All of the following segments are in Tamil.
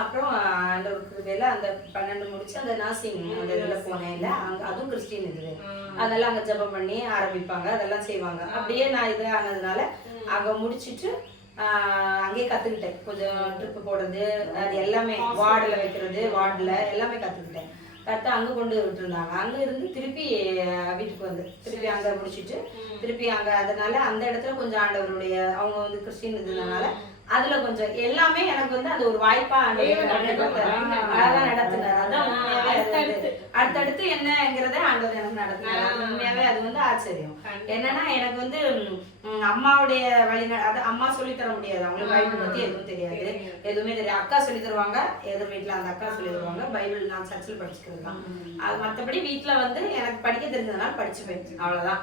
அப்புறம் ஆண்டவருக்கு வேலை அந்த 12 முடிச்சு அந்த நர்சிங் அந்த இதில் போனேன்ல அங்கே அதுவும் கிறிஸ்டின் இது அதெல்லாம் அங்கே ஜெபம் பண்ணி ஆரம்பிப்பாங்க அதெல்லாம் செய்வாங்க. அப்படியே நான் இது ஆனதுனால அங்கே முடிச்சுட்டு அங்கேயே கற்றுக்கிட்டேன். கொஞ்சம் ட்ரிப்பு போடுறது அது எல்லாமே வார்டில் வைக்கிறது வார்டில் எல்லாமே கற்றுக்கிட்டேன். கரெக்டாக அங்கே கொண்டு விட்டுருந்தாங்க. அங்கே இருந்து திருப்பி வீட்டுக்கு வந்து திருப்பி அங்கே முடிச்சுட்டு திருப்பி அங்கே அதனால அந்த இடத்துல கொஞ்சம் ஆண்டவருடைய அவங்க வந்து கிறிஸ்டின் இருந்ததுனால அதுல கொஞ்சம் எல்லாமே எனக்கு வந்து அது ஒரு வாய்ப்பா அழகா நடத்துனார். அதான் அடுத்தடுத்து என்னங்கிறத ஆண்டவர் எனக்கு நடத்தினார். உண்மையாவே அது வந்து ஆச்சரியம். என்னன்னா எனக்கு வந்து அம்மாவுடைய அது அம்மா சொல்லி தர முடியாது. அவங்களுக்கு பைபிள் பத்தி எதுவும் தெரியாது, எதுவுமே தெரியாது. அக்கா சொல்லி தருவாங்க, எதிர் வீட்டுல அந்த அக்கா சொல்லி தருவாங்க. பைபிள் நான் சர்ச்சில் படிச்சுக்கிறது தான். அது மற்றபடி வீட்டுல வந்து எனக்கு படிக்க தெரிஞ்சதுனால படிச்சு போயிடுச்சு, அவ்வளவுதான்.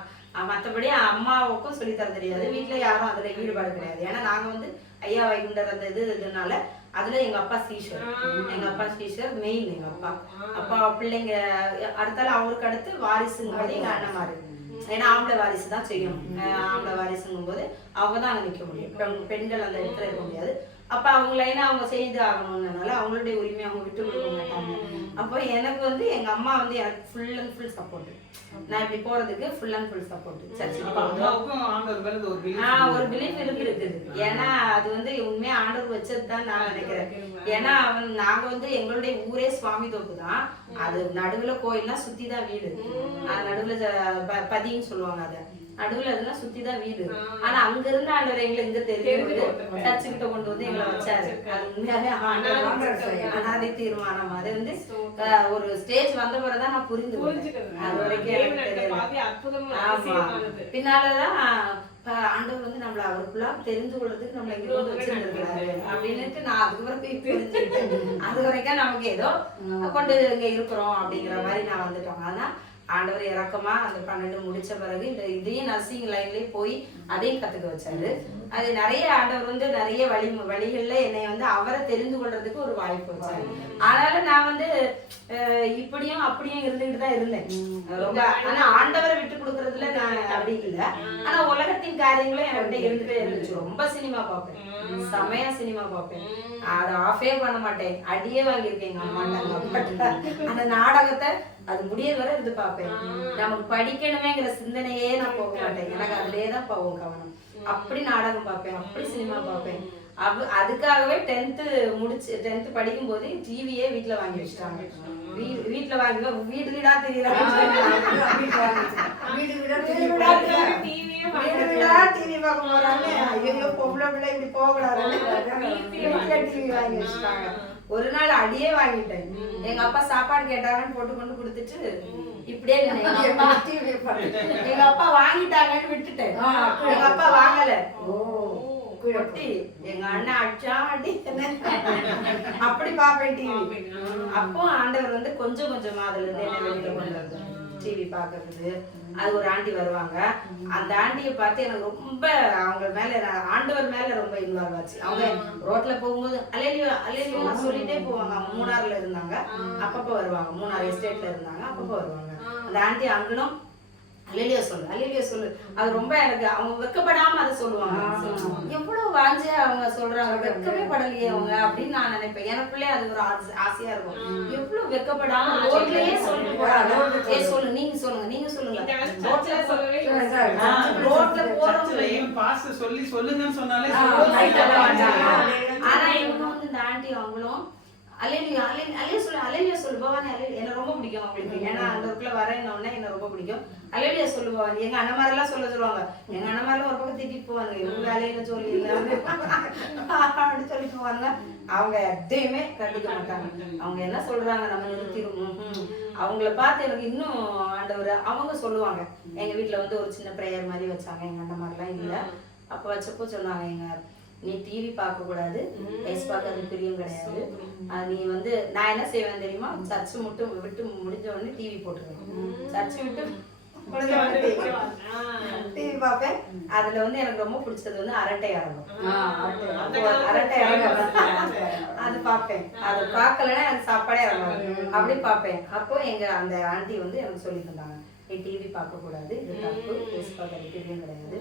மற்றபடி அம்மாவுக்கும் சொல்லி தர தெரியாது, வீட்டுல யாரும் அதுல ஈடுபாடு கிடையாது. ஏன்னா நாங்க வந்து ஐயா வைகுண்டர் அந்த இதுனால அதுல எங்க அப்பா ஸ்ரீஷர், எங்க அப்பா ஸ்ரீஷர் மெயின். எங்க அப்பா பிள்ளைங்க அடுத்தால அவருக்கு அடுத்து வாரிசுங்கிறது எங்க அண்ணன் மாதிரி. ஏன்னா ஆம்பளை வாரிசு தான் செய்யணும். ஆம்பளை வாரிசுங்கும் போது அவங்க தான் அங்க நிக்க முடியும், பெண்கள் அந்த இடத்துல இருக்க முடியாது. அப்ப அவங்க லைனா அவங்க செய்து ஆகணும்னால அவங்களுடைய உரிமையை அவங்க விட்டு கொடுக்க மாட்டாங்க. அப்போ எனக்கு வந்து எங்க அம்மா வந்து எனக்கு ஃபுல் அண்ட் ஃபுல் சப்போர்ட். நான் இப்படி போறதுக்கு ஃபுல் அண்ட் ஃபுல் சப்போர்ட். ஒரு பிலீஃப் இருக்குது. ஏன்னா அது வந்து உண்மையா ஆண்டவர் வச்சதுதான் நான் நினைக்கிறேன். ஏன்னா நாங்க வந்து எங்களுடைய ஊரே சுவாமி தோப்பு தான். அது நடுவுல கோயில்லாம் சுத்தி தான் வீடு. நடுவுல பதின்னு சொல்லுவாங்க, அத நடுவுல அதெல்லாம் சுத்திதான் வீடு. ஆனா அங்க இருந்து ஆண்டவர் எங்களை இங்க தெரியும் சர்ச்சு கிட்ட கொண்டு வந்து எங்களை வச்சாரு. அது உண்மையாவே அனாதை தீர்மானம். அது வந்து ஒரு ஸ்டேஜ் வந்த பிறகுதான் நான் புரிஞ்சுக்கிறேன். அது வரைக்கும் பின்னாலதான் ஆண்டவர் வந்து நம்மள அவருக்குள்ள தெரிந்து கொள்றதுக்கு நம்மள இங்க கொண்டு வச்சிருக்காரு அப்படின்னு நான் அதுக்கு வரைக்கும் தெரிஞ்சுக்கிட்டேன். அது வரைக்கும் நமக்கு ஏதோ கொண்டு இங்க இருக்கிறோம் அப்படிங்கிற மாதிரி நான் வந்துட்டோம். ஆனா ஆண்டவர் இறக்கமா அந்த 12 முடிச்ச பிறகு இந்த இதையும் நர்சிங் லைன்லயும் போய் அதையும் கத்துக்க வச்சாரு. அது நிறைய ஆண்டவர் வந்து நிறைய வழிகள்ல என்னை வந்து அவரை தெரிந்து கொள்றதுக்கு ஒரு வாய்ப்பு வச்சாரு. ஆனாலும் நான் வந்து இப்படியும் அப்படியும் இருந்துகிட்டு தான் இருந்தேன் ரொம்ப. ஆனா ஆண்டவரை விட்டு கொடுக்கறதுல நான் அப்படி இல்லை. ஆனா உலகத்தின் காரியங்களும் என்கிட்ட இருந்துட்டே இருந்துச்சு. ரொம்ப சினிமா பார்ப்பேன், செமையா சினிமா பார்ப்பேன். அதை ஆஃபே பண்ண மாட்டேன், அடியே வாங்கியிருக்கேன் எங்க அம்மாட்ட. அந்த நாடகத்தை அது முடிய வரை இருந்து பார்ப்பேன். நமக்கு படிக்கணுமேங்கிற சிந்தனையே நான் போக மாட்டேன், எனக்கு அதுலயேதான் போகும் கவனம். அப்படி நாடகம் பார்ப்பேன், அப்படி சினிமா பார்ப்பேன். அதுக்காகவே 10th படிக்கும் போது டிவியே வீட்டுல வாங்கி வச்சுட்டாங்க. வீட்டுல வாங்கி வீடு வீடா தெரியறாங்க, டிவி பார்க்க போறாங்க. ஐயோ பொம்பளை பிள்ளை இப்படி போகக்கூடாது, டிவி வாங்கி வச்சுட்டாங்க. ஒரு நாள் அடியே வாங்கிட்டேன். எங்க அப்பா சாப்பாடு கேட்டாங்கன்னு போட்டு கொண்டு கொடுத்துட்டு இப்படியே எங்க அப்பா வாங்கிட்டாங்கன்னு விட்டுட்டேன். எங்க அப்பா வாங்கல, எங்க அண்ணன் அடிச்சா அடி அப்படி பாப்பேன் டிவி. அப்போ ஆண்டவர் வந்து கொஞ்சம் கொஞ்சமா அதுல இருந்து என்ன வெளியில கொண்டு வந்தாரு டிவி பாக்குறது. அது ஒரு ஆண்டி வருவாங்க, அந்த ஆண்டியை பார்த்து எனக்கு ரொம்ப அவங்க மேல ஆண்டவர் மேல ரொம்ப இன்வால்வ் ஆச்சு. அவங்க ரோட்ல போகும்போது அலையிலியோ அலையிலியோ சொல்லிட்டே போவாங்க. அவங்க மூணாறுல இருந்தாங்க, அப்பப்போ வருவாங்க. மூணாறு எஸ்டேட்ல இருந்தாங்க, அப்பப்போ வருவாங்க. அந்த ஆண்டி அங்கனும் அலையிலியோ சொல்லு. அது ரொம்ப எனக்கு அவங்க வெக்கப்படாம அதை சொல்லுவாங்க. எவ்வளவு வாஞ்ச அவங்க சொல்றாங்க, வெக்கமே படலையே அவங்க அப்படின்னு நான் நினைப்பேன். எனக்குள்ளே அது ஒரு ஆசையா இருக்கும். எவ்வளவு வெக்கப்படாம ரோட்லயே சொல்லிட்டு போறாங்க. சொல்லு, நீங்க சொல்லுங்க ரோட்ல போறவங்க சொல்லுங்கன்னு. ஆனா இவங்க வந்து இந்த ஆண்டி அவங்களும் அலையிலியா சொல்லு பவானி, என்ன ரொம்ப பிடிக்கும் அவங்களுக்கு. ஏன்னா அந்த ஊருக்குள்ள வரேன்னொடனே என்ன ரொம்ப பிடிக்கும். அலையிலியா சொல்லு பவானி. எங்க அண்ணன் மாதிரிலாம் சொல்லுவாங்க. எங்க அண்ணன் மாதிரிலாம் ஒரு பக்கம் திட்டிட்டு போவாங்க, இவங்க வேலையில சொல்லி அப்படின்னு சொல்லி போவாங்க. அவங்க எதையுமே கண்டுக்க மாட்டாங்க. அவங்க என்ன சொல்றாங்க நம்ம நிறுத்திடுவோம். அவங்கள பார்த்து எனக்கு இன்னும் ஆண்டவர் அவங்க சொல்லுவாங்க. எங்க வீட்டுல வந்து ஒரு சின்ன பிரேயர் மாதிரி வச்சாங்க. எங்க அண்ணன் மாதிரிலாம் இல்லை. அப்ப வச்சப்போ சொன்னாங்க, எங்க நீ டிவி பார்க்க கூடாது, பேஸ் பார்க்கறது பிரியம் கிடையாது. நீ வந்து நான் என்ன செய்வேன் தெரியுமா, சர்ச்சு மட்டும் விட்டு முடிஞ்ச உடனே டிவி போட்டுருவேன். சர்ச்சு விட்டு டிவி பார்ப்பேன். அதுல வந்து எனக்கு ரொம்ப பிடிச்சது வந்து அரட்டை அரங்கம். அது பார்ப்பேன். அது பார்க்கலன்னா எனக்கு சாப்பாடே இறங்காது, அப்படி பார்ப்பேன். அப்போ எங்க அந்த ஆண்டி வந்து எனக்கு சொல்லி தந்தாங்க, நீ டிவி பார்க்க கூடாது, இது தப்பு, பேசி பார்க்கறதுக்கு கிடையாது.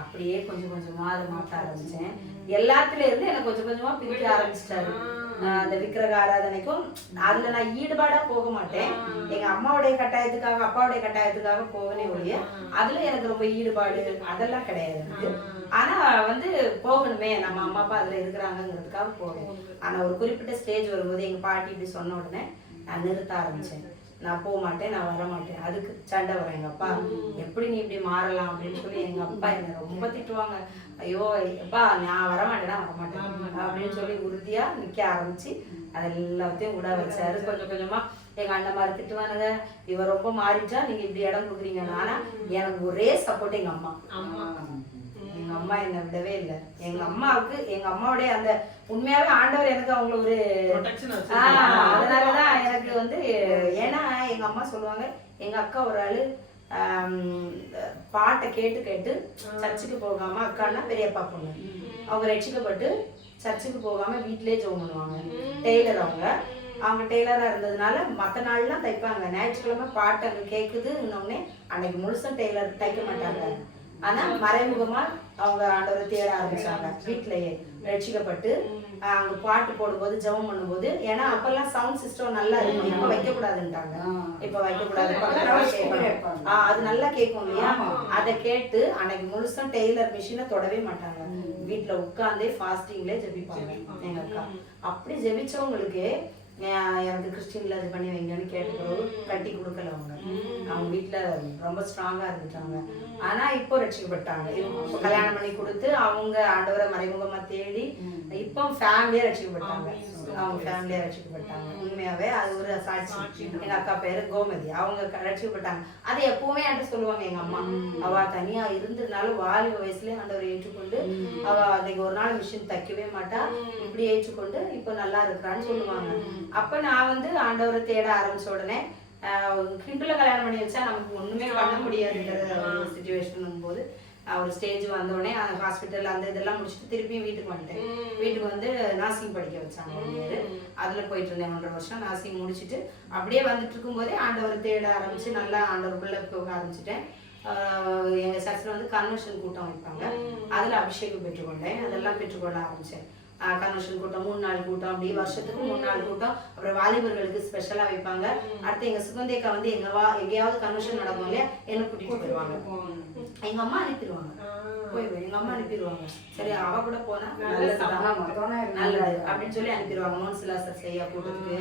அப்படியே கொஞ்சம் கொஞ்சமா அதை மாற்ற ஆரம்பிச்சேன். எல்லாத்துல இருந்து எனக்கு கொஞ்சம் கொஞ்சமா பிரிக்க ஆரம்பிச்சிட்டாரு. அந்த விக்கிரக ஆராதனைக்கும் அதுல நான் ஈடுபாடா போக மாட்டேன். எங்க அம்மாவுடைய கட்டாயத்துக்காக அப்பாவுடைய கட்டாயத்துக்காக போகனே ஒழிய அதுல எனக்கு ரொம்ப ஈடுபாடு அதெல்லாம் கிடையாது எனக்கு. ஆனா வந்து போகணுமே, நம்ம அம்மா அப்பா அதுல இருக்கிறாங்கிறதுக்காக போவேன். ஆனா ஒரு குறிப்பிட்ட ஸ்டேஜ் வரும்போது எங்க பாட்டி இப்படி சொன்ன உடனே நான் நிறுத்த ஆரம்பிச்சேன். நான் போக மாட்டேன், நான் வர மாட்டேன். அதுக்கு சண்டை வரும் எங்க அப்பா, எப்படி நீ இப்படி மாறலாம் அப்படின்னு சொல்லி எங்க அப்பா என்னை ரொம்ப திட்டுவாங்க. ஐயோ அப்பா நான் வரமாட்டேன்னா வரமாட்டேன் அப்படின்னு சொல்லி உறுதியா நிக்க ஆரம்பிச்சு அது எல்லாத்தையும் விட வச்சாரு. கொஞ்சம் கொஞ்சமா எங்க அண்ணன் மாதிரி திட்டுவானுங்க, இவ ரொம்ப மாறிச்சா நீங்க இப்படி இடம் கொடுக்குறீங்க. ஆனா எனக்கு ஒரே சப்போர்ட் எங்க அம்மா. எங்க அம்மா என்னை விடவே இல்லை. எங்க அம்மாவுக்கு எங்க அம்மாவுடைய அந்த உண்மையாவே ஆண்டவர் எனக்கு அவங்கள ஒரு அதனாலதான் எனக்கு வந்து, ஏன்னா எங்க அம்மா சொல்லுவாங்க, எங்க அக்கா ஒரு ஆளு பாட்டை கேட்டு கேட்டு சர்ச்சுக்கு போகாம, அக்கான்னா பெரியப்பா பொண்ணு, அவங்க ரட்சிக்கப்பட்டு சர்ச்சுக்கு போகாம வீட்லயே ஜெபம் பண்ணுவாங்க. டெய்லர் அவங்க டெய்லரா இருந்ததுனால மற்ற நாள்லாம் தைப்பாங்க. ஞாயிற்றுக்கிழமை பாட்டு அங்க கேக்குது இன்னொன்னே அன்னைக்கு முழுசும் டெய்லர் தைக்க மாட்டாங்க. ஆனா மறைமுகமா அவங்க ஆண்டவரை தேட ஆரம்பிச்சாங்க. வீட்லயே ரட்சிக்கப்பட்டு அங்க பாட்டு போடும்போது ஜெபம் பண்ணும்போது, ஏன்னா அப்பெல்லாம் சவுண்ட் சிஸ்டம் நல்லா இருக்கும், இப்ப வைக்க கூடாதுன்ட்டாங்க. இப்ப வைக்க கூடாது, அது நல்லா கேட்கும் இல்லையா? அதை கேட்டு அன்னைக்கு முழுசும் டெய்லர் மிஷினை தொடவே மாட்டாங்க. வீட்டுல உட்கார்ந்தே ஃபாஸ்டிங்ல ஜெபிப்பாங்க எங்க அக்கா. அப்படி ஜெபிச்சவங்களுக்கு எனக்கு கிறிஸ்டின்ல இது பண்ணி வைங்கன்னு கேட்டு கட்டி கொடுக்கல. அவங்க வீட்டுல ரொம்ப ஸ்ட்ராங்கா இருந்துட்டாங்க. ஆனா இப்போ ரட்சிக்கப்பட்டாங்க. கல்யாணம் பண்ணி கொடுத்து அவங்க ஆண்டவரை மறைமுகமா தேடி இப்போ ஃபேமிலியா ரட்சிக்கப்பட்டாங்க. அவங்க ஃபேமிலியா ரட்சிக்கப்பட்டாங்க. உண்மையாவே அது ஒரு சாட்சி. எங்க அக்கா பேரு கோமதி, அவங்க ரட்சிக்கப்பட்டாங்க. அதை எப்பவுமே என்கிட்ட சொல்லுவாங்க எங்க அம்மா. அவ தனியா இருந்ததுனாலும் வாலிப வயசுலயே ஆண்டவரை ஏற்றுக்கொண்டு அவ அன்னைக்கு ஒரு நாள் மிஷின் தைக்கவே மாட்டா, இப்படி ஏற்றுக்கொண்டு இப்போ நல்லா இருக்கிறான்னு சொல்லுவாங்க. அப்ப நான் வந்து ஆண்டவரை தேட ஆரம்பிச்ச உடனே ஹிந்துல கல்யாணம் பண்ணி வச்சா நமக்கு ஒண்ணுமே பண்ண முடியாதுங்கிற ஒரு சிச்சுவேஷன் போது ஒரு ஸ்டேஜ் வந்தோடனே அந்த ஹாஸ்பிட்டல் அந்த இதெல்லாம் முடிச்சுட்டு திருப்பியும் வீட்டுக்கு வந்துட்டேன். வீட்டுக்கு வந்து நர்சிங் படிக்க வச்சாங்க 1 year. அதுல போயிட்டு இருந்தேன் 1.5 வருஷம். நர்சிங் முடிச்சுட்டு அப்படியே வந்துட்டு இருக்கும் போதே ஆண்டவரை தேட ஆரம்பிச்சு நல்லா ஆண்டவருக்குள்ள போக ஆரம்பிச்சுட்டேன். எங்க சர்ச்சில் வந்து கன்வென்ஷன் கூட்டம் வைப்பாங்க, அதுல அபிஷேகம் பெற்றுக்கொண்டேன். அதெல்லாம் பெற்றுக்கொள்ள ஆரம்பிச்சேன். கன்வென்ஷன் கூட்டம் 3 நாள் கூட்டம், அப்படி வருஷத்துக்கு 3 நாள் கூட்டம். அப்புறம் வாலிபர்களுக்கு ஸ்பெஷலா வைப்பாங்க. அடுத்து எங்க சுகந்தேக்கா வந்து எங்கேயாவது கன்வென்ஷன் நடக்கும் இல்லையா, என்ன கூட்டிட்டு போயிடுவாங்க. எங்க அம்மா அனுப்பிடுவாங்க, போயிடுவேன். எங்க அம்மா அனுப்பிடுவாங்க. சரி அவ கூட போனா நல்லது அப்படின்னு சொல்லி அனுப்பிடுவாங்க. மோன்சிலாசர் ஐயா கூட்டத்துக்கு,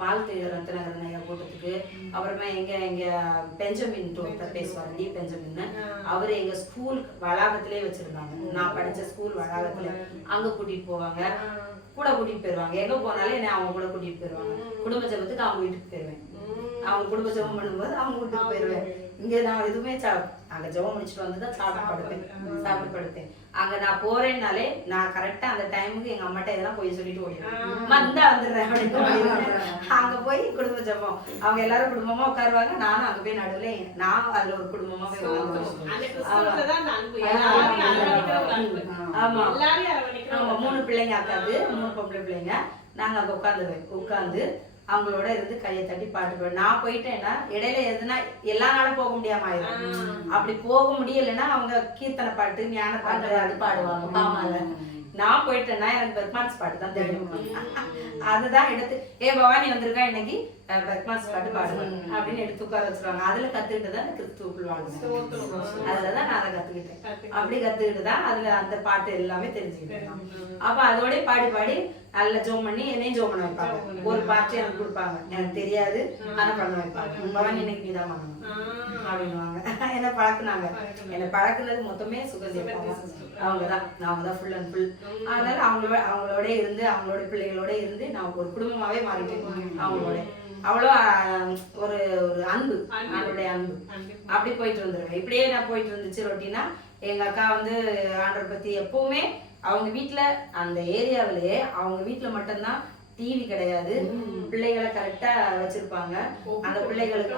பால் தேடர் ரத்தனகரன் ஐயா கூட்டத்துக்கு, அப்புறமா எங்க பெஞ்சமின் பேசுவார், டி பெஞ்சமின். அவரு எங்க ஸ்கூல் வளாகத்திலே வச்சிருந்தாங்க. நான் படிச்ச ஸ்கூல் வளாகத்துல அங்க கூட்டிட்டு போவாங்க. கூட கூட்டிட்டு போயிருவாங்க. எங்க போனாலும் என்ன அவங்க கூட கூட்டிட்டு போயிருவாங்க. குடும்ப ஜபத்துக்கு அவங்க வீட்டுக்கு போயிருவேன். அவங்க குடும்ப ஜபம் பண்ணும்போது அவங்க வீட்டுக்கு போயிருவேன். இங்க நான் எதுவுமே அங்க ஜபம் முடிச்சுட்டு வந்துதான் சாப்பிட்டு படுப்பேன். அங்க நான் போறேன்னாலே நான் கரெக்டா அந்த டைமுக்கு எங்க அம்மாட்ட இதெல்லாம் போய் சொல்லிட்டு ஓடிடுவேன். வந்தா வந்துடுறேன் அப்படின்னு. அங்க போய் குடும்ப ஜபம், அவங்க எல்லாரும் குடும்பமா உட்காருவாங்க. நானும் அங்க போய் நடுவுல நான் அதுல ஒரு குடும்பமா போய் ஆமா 3 பிள்ளைங்க அக்காது, 3 பொம்பளை பிள்ளைங்க. நாங்க அங்க உட்கார்ந்து அவங்களோட இருந்து கையை தட்டி பாட்டு. நான் போயிட்டேன்னா இடையில எதுனா எல்லா நாளும் போக முடியாம ஆயிடும். அப்படி போக முடியலைன்னா அவங்க கீர்த்தனை பாட்டு, ஞான பாட்டு அது பாடுவாங்க பாமால. நான் போயிட்டேன்னா எனக்கு பெர்மான்ஸ் பாட்டு தான் தெரியும். அதுதான் எடுத்து பவானி வந்திருக்கா இன்னைக்கு பெர்மான்ஸ் பாட்டு பாடுவேன் அப்படின்னு எடுத்து உட்கார வச்சிருவாங்க. அதுல கத்துக்கிட்டுதான் கிறிஸ்துவுக்குள் வாழ்க்கை. அதுலதான் நான் அதை கத்துக்கிட்டேன். அப்படி கத்துக்கிட்டுதான் அதுல அந்த பாட்டு எல்லாமே தெரிஞ்சுக்கிட்டேன். அப்ப அதோட பாடி நல்ல ஜோம் பண்ணி என்னையும் ஜோம் பண்ண வைப்பாங்க. ஒரு பாட்டு எனக்கு கொடுப்பாங்க, எனக்கு தெரியாது ஆனா பண்ண வைப்பாங்க. பவானி இன்னைக்கு நீதான் பண்ணணும் அப்படின்னுவாங்க. என்ன பழக்குனாங்க, என்னை பழக்குனது மொத்தமே சுகந்தி அவங்கதான் ஃபுல் அண்ட் ஃபுல். அதனால அவங்களோட இருந்து அவங்களோட பிள்ளைகளோட இருந்து நான் ஒரு குடும்பமாவே மாறிட்டேன். அவங்களோட அவ்வளோ ஒரு அன்பு, அவங்களுடைய அன்பு அப்படி போயிட்டு வந்துருவேன். இப்படியே நான் போயிட்டு இருந்துச்சு ரொட்டீனா. எங்க அக்கா வந்து ஆண்டவரை பத்தி எப்பவுமே அவங்க வீட்டுல அந்த ஏரியாவிலேயே அவங்க வீட்டுல மட்டும்தான் டிவி கிடையாது. பிள்ளைகளை கரெக்டா வச்சிருப்பாங்க. அந்த பிள்ளைகளுக்கு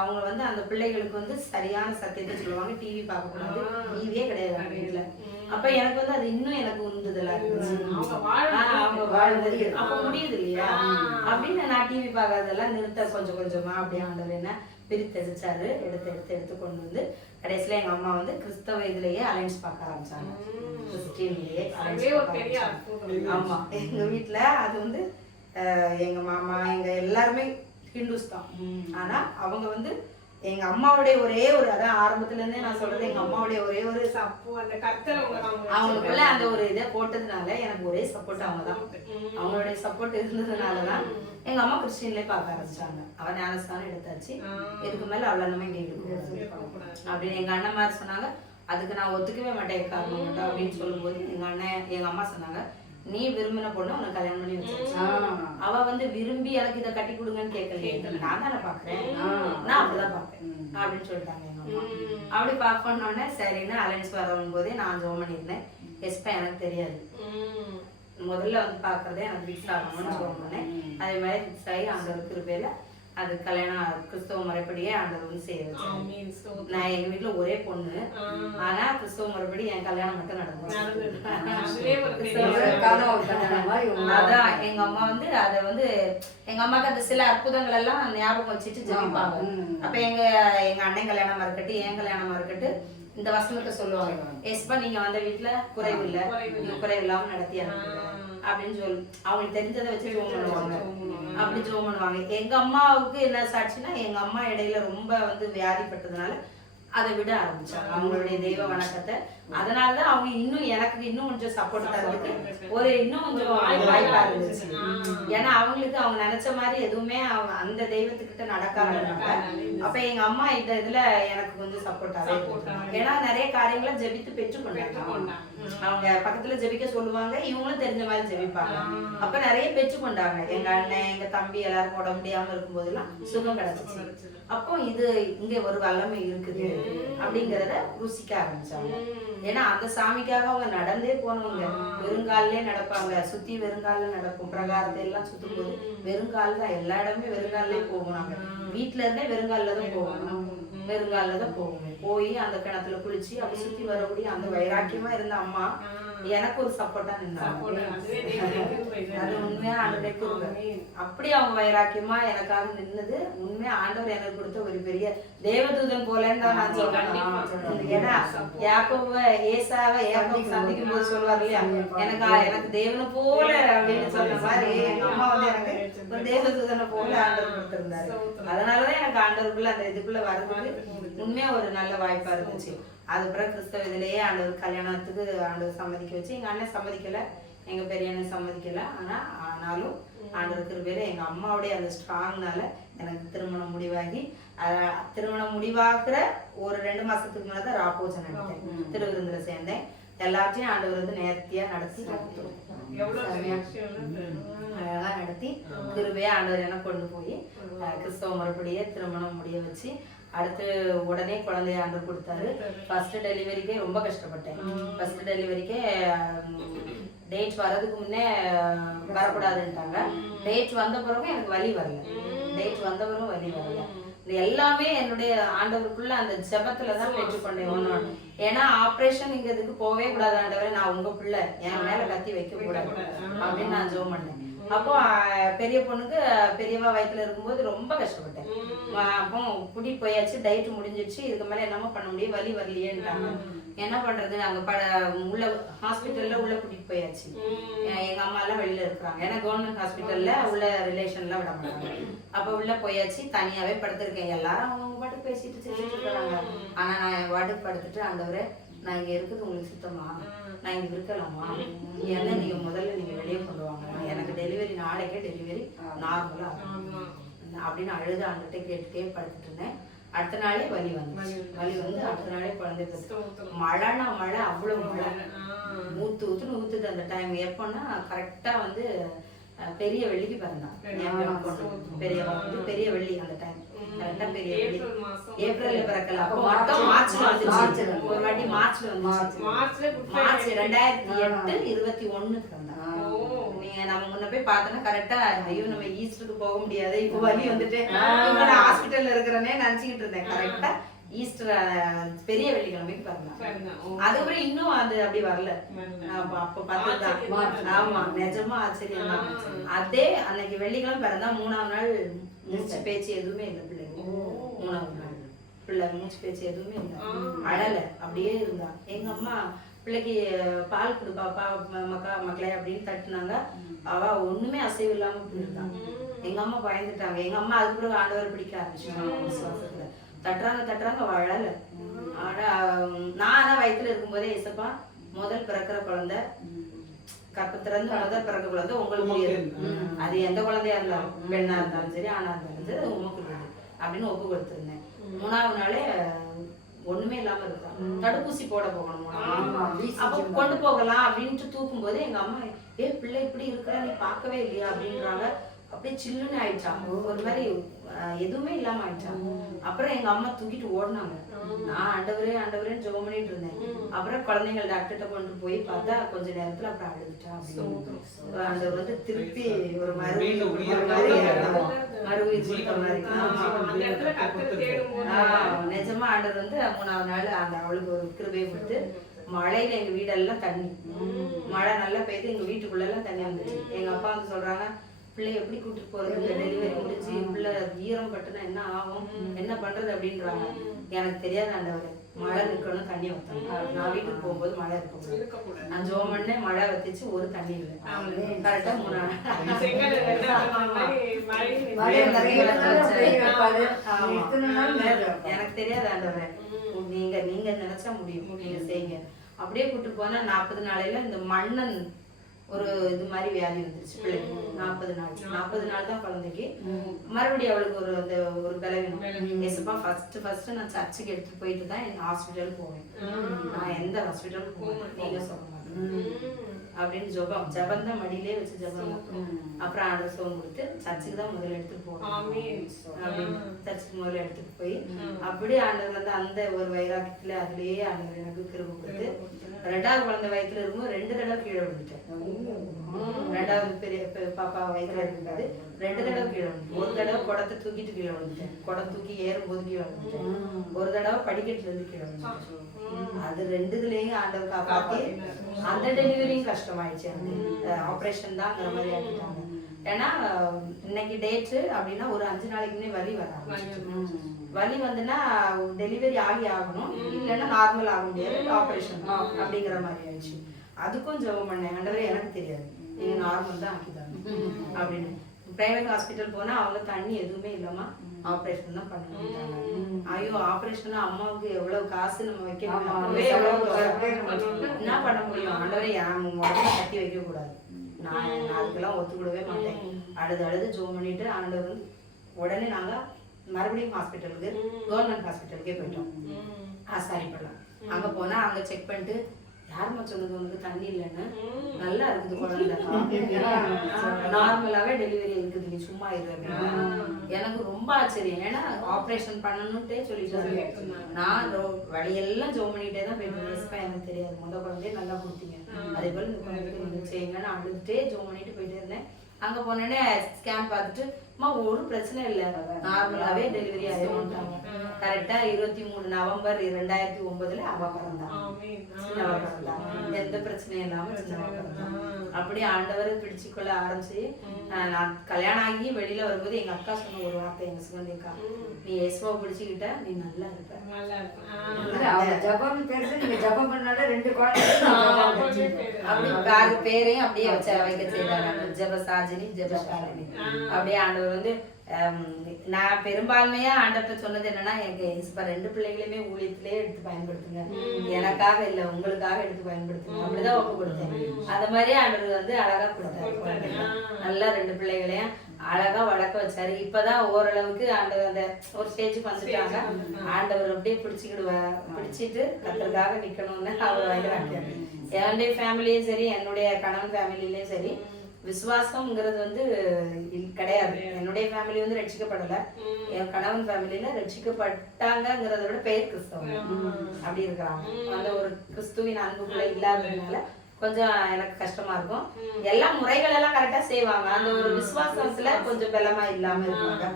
அவங்க வந்து அந்த பிள்ளைகளுக்கு வந்து சரியான சத்தியத்தை சொல்லுவாங்க. டிவி பார்க்க கூடாது, டிவியே கிடையாது வீட்டுல. அப்ப எனக்கு வந்து அது இன்னும் எனக்கு உந்துதலா இருந்துச்சு. அவங்க வாழ்ந்தது அப்ப முடியுது இல்லையா அப்படின்னு நான் டிவி பார்க்கறதெல்லாம் நிறுத்த கொஞ்சம் கொஞ்சமா அப்படியே ஆண்டவர் என்ன பிரித்தெடுத்தாரு. எடுத்து கொண்டு வந்து கடைசியில எங்க அம்மா வந்து கிறிஸ்தவ இதுலயே அலைன்ஸ் பார்க்க ஆரம்பிச்சாங்க. கிறிஸ்டியன்லயே ஆமா. எங்க வீட்டுல அது வந்து எங்க மாமா எங்க எல்லாருமே ஹிந்துஸ் தான். ஆனா அவங்க வந்து எங்க அம்மாவுடைய ஒரே ஒரு, அதான் ஆரம்பத்துல இருந்தே நான் சொல்றது, எங்க அம்மாவுடைய ஒரே ஒரு அந்த கர்த்தர் அவங்களுக்குள்ள அந்த ஒரு இதை போட்டதுனால எனக்கு ஒரே சப்போர்ட் அவங்க தான். அவங்களுடைய சப்போர்ட் இருந்ததுனாலதான் எங்க அம்மா கிறிஸ்டின்லயே பார்க்க ஆரம்பிச்சாங்க. அவ ஞானஸ்தானம் எடுத்தாச்சு, இதுக்கு மேல அவ்வளவு நம்ம இங்க இருக்கக்கூடாது அப்படின்னு எங்க அண்ணன் மாதிரி சொன்னாங்க. அதுக்கு நான் ஒத்துக்கவே மாட்டேன் காரணம் மாட்டேன் அப்படின்னு சொல்லும்போது எங்க அம்மா சொன்னாங்க, நீ விரும்பின பொண்ணு உனக்கு கல்யாணம் பண்ணி வச்சாச்சு. அவ வந்து விரும்பி எனக்கு இதை கட்டி கொடுங்கன்னு கேட்கல, நான் தானே பாக்குறேன், நான் அப்படிதான் பாப்பேன் அப்படின்னு சொல்லிட்டாங்க எங்க அம்மா. அப்படி பாக்கணும்னே சரின்னு அலைன்ஸ் வரவும் போதே நான் ஜோம் பண்ணியிருந்தேன். எஸ்பா எனக்கு தெரியாது, முதல்ல வந்து பாக்குறதே எனக்கு ஃபிக்ஸ் ஆகணும்னு ஜோம் பண்ணேன். அதே மாதிரி ஃபிக்ஸ் ஆகி அந்த கிருபையில அது கல்யாணம் கிறிஸ்தவ முறைப்படியே ஆண்டவர் வந்து செய்ய வச்சாங்க. நான் எங்க வீட்டுல ஒரே பொண்ணு, ஆனா கிறிஸ்தவ முறைப்படி என் கல்யாணம் மட்டும் நடந்தது. அதான் எங்க அம்மா வந்து அத வந்து எங்க அம்மாக்கு அந்த சில அற்புதங்கள் எல்லாம் ஞாபகம் வச்சுட்டு ஜெபிப்பாங்க. அப்ப எங்க அண்ணன் கல்யாணமா இருக்கட்டும், என் கல்யாணமா இருக்கட்டும், இந்த வசனத்தை சொல்லுவாங்க, எஸ்பா நீங்க வந்த வீட்டுல குறைவில்லை, நீங்க குறைவில்லாம நடத்தி அப்படின்னு சொல்லி அவங்களுக்கு தெரிஞ்சதை வச்சு ஜோம் பண்ணுவாங்க. அப்படி ஜோம் பண்ணுவாங்க. எங்க அம்மாவுக்கு என்ன சாட்சினா, எங்க அம்மா இடையில ரொம்ப வந்து வியாதிப்பட்டதுனால அதை விட ஆரம்பிச்சாங்க அவங்களுடைய தெய்வ வணக்கத்தை. அதனாலதான் அவங்க எனக்கு இன்னும் கொஞ்சம் சப்போர்ட் தரதுக்கு ஒரு இன்னும் கொஞ்சம் வாய்ப்பா இருந்துச்சு. ஏன்னா அவங்களுக்கு அவங்க நினைச்ச மாதிரி எதுவுமே அந்த தெய்வத்துக்கிட்ட நடக்காம, அப்ப எங்க அம்மா இந்த இதுல எனக்கு கொஞ்சம் சப்போர்ட்டாவே. ஏன்னா நிறைய காரியங்களை ஜெபித்து பெற்றுக்கொண்டாங்க. அவங்க பக்கத்துல ஜெபிக்க சொல்லுவாங்க, இவங்களும் தெரிஞ்ச மாதிரி ஜெபிப்பாங்க. அப்ப நிறைய பெற்றுக்கொண்டாங்க. எங்க அண்ணன் எங்க தம்பி எல்லாரும் உடம்பு முடியாம இருக்கும் போதெல்லாம் சுகம் கிடைச்சிச்சு. அப்போ இது இங்க ஒரு வல்லமை இருக்குது அப்படிங்கறத ருசிக்க ஆரம்பிச்சாங்க. ஏன்னா அந்த சாமிக்காக அவங்க நடந்தே போனவங்க, வெறுங்காலே நடப்பாங்க, சுத்தி வெறுங்கால நடக்கும். பிரகாரத்தை எல்லாம் சுத்தும் போது வெறுங்கால் தான், எல்லா இடமே வெறுங்காலே போவாங்க. வீட்டுல இருந்தே வெறுங்கால தான் போகணும், வெறுங்கால தான் போவோம். போய் அந்த கிணத்துல குளிச்சு அப்ப சுத்தி வரக்கூடிய அந்த வைராக்கியமா இருந்த அம்மா எனக்கு ஒரு சப்போர்ட்டா நின்னாங்க. அது உண்மையா ஆண்டவருடைய கிருபை. அப்படி அவங்க வைராக்கியமா எனக்காக நின்னது உண்மையா ஆண்டவர் எனக்கு கொடுத்த ஒரு பெரிய தேவதூதன் போலன்னு தான் நான் சொல்றேன். ஏன்னா ஏசாவை சந்திக்கும் போது சொல்லுவார் இல்லையா, எனக்கு தேவனை போல அப்படின்னு சொன்ன மாதிரி எங்க அம்மா வந்து எனக்கு ஒரு தேவதூதனை போல ஆண்டவர் கொடுத்திருந்தாரு. அதனாலதான் எனக்கு ஆண்டவருக்குள்ள அந்த இதுக்குள்ள வர்றதுக்கு உண்மையா ஒரு நல்ல வாய்ப்பா இருந்துச்சு. அதுக்கப்புறம் கிறிஸ்தவ இதுலயே ஆண்டவர் கல்யாணத்துக்கு ஆண்டவர் சம்மதிக்க வச்சு. எங்க அண்ணன் சம்மதிக்கல, எங்க பெரிய அண்ணன் சம்மதிக்கல. ஆனாலும் ஆண்டவர் கிருபையில எங்க அம்மாவுடைய அந்த ஸ்ட்ராங்னால எனக்கு திருமணம் முடிவாகி, திருமணம் முடிவாக்குற ஒரு 2 மாசத்துக்கு முன்னாடி ராப்போஜன் எடுத்தேன், திருவிருந்துல சேர்ந்தேன். எல்லாத்தையும் ஆண்டவர் வந்து நேர்த்தியா நடத்தி அழகா நடத்தி கிருபையா ஆண்டவர் என்ன கொண்டு போய் கிறிஸ்தவ முறைப்படியே திருமணம் முடிய வச்சு, அடுத்து உடனே குழந்தைய ஆண்டவர் கொடுத்தாரு. ஃபர்ஸ்ட் டெலிவரிக்கே ரொம்ப கஷ்டப்பட்டேன். ஃபர்ஸ்ட் டெலிவரிக்கே டேட் வர்றதுக்கு முன்னே வரக்கூடாதுன்ட்டாங்க. டேட் வந்த பிறகும் எனக்கு வலி வரல, டேட் வந்த பிறகும் வலி வரல. எல்லாமே என்னுடைய ஆண்டவருக்குள்ள அந்த ஜெபத்துலதான் பெற்றுக்கொண்டேன் ஒண்ணு. ஏன்னா ஆப்ரேஷன்ங்கிறதுக்கு போவே கூடாது ஆண்டவரே, நான் உங்க பிள்ளை, என் மேல கத்தி வைக்க கூடாது அப்படின்னு நான் ஜெபம் பண்ணேன். அப்போ பெரிய பொண்ணுக்கு பெரியவா வயிற்றுல இருக்கும்போது ரொம்ப கஷ்டப்பட்டேன். அப்போ கூட்டிட்டு போயாச்சு, டயட் முடிஞ்சிடுச்சு, இதுக்கு மேல என்னமோ பண்ண முடியும், வலி வரலையேன்ட்டாங்க. என்ன பண்றது, நாங்க உள்ள ஹாஸ்பிட்டல்ல உள்ள கூட்டிட்டு போயாச்சு. எங்க அம்மா எல்லாம் வெளியில இருக்கிறாங்க, ஏன்னா கவர்மெண்ட் ஹாஸ்பிட்டல்ல உள்ள ரிலேஷன்ல விட மாட்டாங்க. அப்ப உள்ள போயாச்சு, தனியாவே படுத்திருக்கேன். எல்லாரும் அவங்க பாட்டுக்கு பேசிட்டு சிரிச்சிட்டு இருக்காங்க. ஆனா நான் என் பாட்டுக்கு படுத்துட்டு, ஆண்டவரே நான் இங்க இருக்குது உங்களுக்கு சுத்தமா, நான் இங்க இருக்கலாமா, ஏன்னா நீங்க முதல்ல நீங்க வெளியே கொண்டு வாங்க, எனக்கு டெலிவரி நாளைக்கே டெலிவரி நார்மலா அப்படின்னு அழுது அவங்ககிட்ட கேட்டுட்டே படுத்துட்டு இருந்தேன். அடுத்த நாளே வலி வந்துச்சு. வலி வந்து அடுத்த நாளே குழந்தை மழைனா மழை, அவ்வளவு மழை, ஊத்துன்னு ஊத்துது. அந்த டைம் எப்போன்னா கரெக்டா வந்து பெரிய வெள்ளிக்கு பிறந்தான் பெரியவா வந்து, பெரிய வெள்ளி அந்த டைம் கரெக்டா பெரிய வெள்ளி. ஏப்ரல்ல பிறக்கல, அப்போ மட்டும் மார்ச்ல வந்துச்சு. ஒரு வாட்டி மார்ச்ல வந்துச்சு, மார்ச் 2008 21 பிறந்தான். நீங்க நம்ம முன்ன போய் பார்த்தோன்னா கரெக்டா, ஐயோ நம்ம ஈஸ்டருக்கு போக முடியாது, இப்போ வலி வந்துட்டு ஹாஸ்பிட்டல்ல இருக்கிறனே நினைச்சுக்கிட்டு இருந்தேன். கரெக்டா ஈஸ்டர் பெரிய வெள்ளிக்கிழமைக்கு பிறந்தான். அதுக்கப்புறம் இன்னும் அது அப்படி வரல. அப்ப பார்த்துதான் ஆமா நிஜமா ஆச்சரியம் தான். அதே அன்னைக்கு வெள்ளிக்கிழமை பிறந்தா 3ஆவது நாள் மூச்சு பேச்சு எதுவுமே இல்லை பிள்ளைங்க. 3ஆவது நாள் பிள்ளை மூச்சு பேச்சு எதுவுமே இல்லை, அழல அப்படியே இருந்தா. எங்க அம்மா பிள்ளைக்கு பால் கொடு பாப்பா மக்களே அப்படின்னு தட்டுனாங்க. அவ ஒண்ணுமே அசைவு இல்லாம இருந்தான். எங்க அம்மா பயந்துட்டாங்க. எங்க அம்மா அதுக்கு பிறகு ஆண்டவர் பிடிக்க ஆரம்பிச்சாங்க. விசுவாசத்துல தட்டுறாங்க வாழல. நான் வயிற்றுல இருக்கும்போதே ஏசப்பா முதல் பிறக்கிற குழந்தை கற்பத்திலிருந்து முதல் பிறக்க குழந்தை உங்களுக்கு அது எந்த குழந்தையா இருந்தாலும் பெண்ணா இருந்தாலும் சரி ஆணா இருந்தாலும் சரி அது உமக்கு அப்படின்னு ஒப்பு கொடுத்துருந்தேன். 3ஆவது நாளே ஒண்ணுமே இல்லாம இருக்கான். தடுப்பூசி போட போகணும் அப்ப கொண்டு போகலாம் அப்படின்ட்டு தூக்கும் போது எங்க அம்மா பிள்ளை இப்படி இருக்கிற நீ பார்க்கவே இல்லையா அப்படின்றாங்க. அப்படியே சில்லுன்னு ஆயிடுச்சான். ஒரு மாதிரி எதுவுமே இல்லாம ஆயிடுச்சான். அப்புறம் எங்க அம்மா தூக்கிட்டு ஓடினாங்க. நான் ஆண்டவரேன்னு ஜெபம் பண்ணிட்டு இருந்தேன். அப்புறம் குழந்தைங்க டாக்டர்கிட்ட கொண்டு போய் பார்த்தா கொஞ்ச நேரத்துல அப்புறம் அழுதுட்டா. ஆண்டவர் வந்து திருப்பி ஒரு மறுபடியும் நிஜமா ஆண்டவர் வந்து 3ஆவது நாள் அந்த அவளுக்கு ஒரு கிருபையை கொடுத்து மழையில எங்க வீடெல்லாம் தண்ணி, மழை நல்லா பெய்து எங்க வீட்டுக்குள்ள எல்லாம் தண்ணி வந்துச்சு. எங்க அப்பா வந்து சொல்றாங்க பிள்ளை எப்படி கூட்டிட்டு போறது, டெலிவரி முடிச்சு பிள்ளை ஈரம் பட்டுனா என்ன ஆகும், என்ன பண்றது அப்படின்றாங்க. எனக்கு தெரியாது ஆண்டவரே, மழை நிக்கணும் தண்ணி வைத்தாங்க. நான் வீட்டுக்கு போகும்போது மழை இருக்கக்கூடாது. நான் ஜோம் பண்ணே மழை வத்திச்சு, ஒரு தண்ணி இல்லை. கரெக்டா 3 நாள் எனக்கு தெரியாது ஆண்டவரே, நீங்க நினைச்சா முடியும், நீங்க செய்யுங்க. அப்படியே கூட்டு போனா 40 நாளையில இந்த மண்ணன் ஒரு இது மாதிரி வியாதி வந்துருச்சு பிள்ளைக்கு. 40 நாள் தான் குழந்தைக்கு. மறுபடியும் அவளுக்கு ஒரு பலவீனம். ஏசப்பா ஃபர்ஸ்ட் நான் சர்ச்சுக்கு எடுத்து போயிட்டு தான் எனக்கு ஹாஸ்பிட்டல் போவேன். நான் எந்த ஹாஸ்பிட்டலுக்கு போவேன் நீங்க சொல்ல மாட்டேன் அப்படின்னு ஜபம் தான் மடியிலே வச்சு ஜபம். அப்புறம் ஆண்டவர் சோன் கொடுத்து சர்ச்சுக்கு தான் முதல்ல எடுத்துட்டு போவேன் அப்படின்னு சர்ச்சுக்கு முதல்ல எடுத்துட்டு போய் அப்படியே ஆண்டவர் வந்து அந்த ஒரு வைராக்கியத்துல அதுலயே ஆண்டவர் எனக்கு கிருபை கொடுத்து 2ஆவது குழந்தை வயிற்றுல இருக்கும்போது 2 தடவை கீழே விழுந்துட்டேன். 2ஆவது பெரிய பாப்பா வயிற்றுல இருக்கும்போது 2 தடவை கீழே விழுந்துட்டேன். ஒரு தடவை குடத்தை தூக்கிட்டு கீழே விழுந்துட்டேன். குடம் தூக்கி ஏறும்போது கீழே விழுந்துட்டேன். ஒரு தடவை படிக்கட்டுல இருந்து கீழே விழுந்துட்டேன். அது 2துலயும் ஆண்டவர் காப்பாத்தி அந்த டெலிவரியும் கஷ்டமாயிடுச்சு. அந்த ஆப்ரேஷன் தான்ங்கிற மாதிரி ஆகிட்டாங்க. ஏன்னா இன்னைக்கு டேட்டு அப்படின்னா ஒரு 5 நாளைக்கு முன்னே வலி வர ஆரம்பிச்சு. வலி வந்துன்னா டெலிவரி ஆகணும், இல்லைன்னா நார்மல் ஆக முடியாது, ஆப்ரேஷன் அப்படிங்கிற மாதிரி ஆயிடுச்சு. அதுக்கும் ஜெபம் பண்ணேன், ஆண்டவரே எனக்கு தெரியாது, நீங்க நார்மல் தான் ஆக்கிதாங்க அப்படின்னு. பிரைவேட் ஹாஸ்பிட்டல் போனா அவங்க தண்ணி எதுவுமே இல்லாம ஆப்ரேஷன் தான் பண்ணிட்டாங்க. ஐயோ ஆப்ரேஷன் அம்மாவுக்கு எவ்வளவு காசு நம்ம வைக்கணும், என்ன பண்ண முடியும் ஆண்டவரே, என் உடனே கட்டி வைக்க கூடாது, நான் அதுக்கெல்லாம் ஒத்துக்கூடவே மாட்டேன். அழுது ஜோம் பண்ணிட்டு ஆண்டவர் வந்து உடனே நாங்க மறுபடியும் ஹாஸ்பிட்டலுக்கு கவர்மெண்ட் ஹாஸ்பிட்டலுக்கே போயிட்டோம். ஆசாரிப்படலாம் அங்க போனா அங்க செக் பண்ணிட்டு யாருமா சொன்னது உனக்கு தண்ணி இல்லைன்னு, நல்லா இருக்குது குழந்தை, நார்மலாவே டெலிவரி இருக்குது, நீ சும்மா இரு. எனக்கு ரொம்ப ஆச்சரியம். ஏன்னா ஆப்ரேஷன் பண்ணணும்ட்டே சொல்லிட்டு நான் வழியெல்லாம் ஜோம் பண்ணிட்டே தான் போயிட்டு, எனக்கு தெரியாது முதல் குழந்தைய நல்லா கொடுத்தீங்க, அதே போல இந்த குழந்தைக்கு வந்து செய்யுங்கன்னு அழுதுட்டே ஜோம் பண்ணிட்டு போயிட்டே இருந்தேன். அங்க போனோடனே ஸ்கேன் பார்த்துட்டு ஒரு பிரச்சனை இல்லை, நார்மலாவே டெலிவரி ஆயிடும்ட்டாங்க. கரெக்டா 23 நவம்பர் 2009 அவ பிறந்தான். சின்னவ பிறந்தான், எந்த பிரச்சனையும் இல்லாம சின்னவ பிறந்தான். அப்படியே ஆண்டவரை பிடிச்சுக்கொள்ள ஆரம்பிச்சு நான் கல்யாணம் ஆகி வெளியில வரும்போது எங்க அக்கா சொன்ன ஒரு வார்த்தை, எங்க சுகந்தி அக்கா, நீ இயேசுவை பிடிச்சுக்கிட்ட நீ நல்லா இருப்ப. அப்படி பேரையும் அப்படியே வைக்க செய்தாங்க, ஜெபசாஜினி ஜெபசாலினி. அப்படியே ஆண்டவர் வந்து நான் பெரும்பான்மையா ஆண்டவர்கிட்ட சொன்னது என்னன்னா, எனக்கு 2 பிள்ளைகளையுமே ஊழியத்திலே எடுத்து பயன்படுத்துங்க, எனக்காக இல்ல உங்களுக்காக எடுத்து பயன்படுத்துங்க, அப்படிதான் ஒப்பு கொடுத்தேன். அந்த மாதிரியே ஆண்டவர் வந்து அழகா கொடுத்தாரு. நல்லா 2 பிள்ளைகளையும் அழகா வளர்க்க வச்சாரு. இப்பதான் ஓரளவுக்கு ஆண்டவர் அந்த ஒரு ஸ்டேஜுக்கு வந்துட்டாங்க. ஆண்டவர் அப்படியே பிடிச்சிட்டு கத்தருக்காக நிக்கணும்னு அவர் வாங்கிறாங்க. என்னுடைய ஃபேமிலியும் சரி, என்னுடைய கணவன் ஃபேமிலியிலயும் சரி, விசுவாசம்ங்கிறது வந்து கிடையாது. என்னுடைய ஃபேமிலி வந்து ரட்சிக்கப்படல, என் கணவன் ஃபேமிலியில ரட்சிக்கப்பட்டாங்கிறத விட பெயர் கிறிஸ்தவங்க அப்படி இருக்கிறாங்க. அந்த ஒரு கிறிஸ்துவின் அன்புக்குள்ள இல்லாததுனால கொஞ்சம் எனக்கு கஷ்டமா இருக்கும். எல்லா முறைகள் எல்லாம் கரெக்டா செய்வாங்க, அந்த ஒரு விசுவாசத்துல கொஞ்சம் பலமா இல்லாம இருப்பாங்க.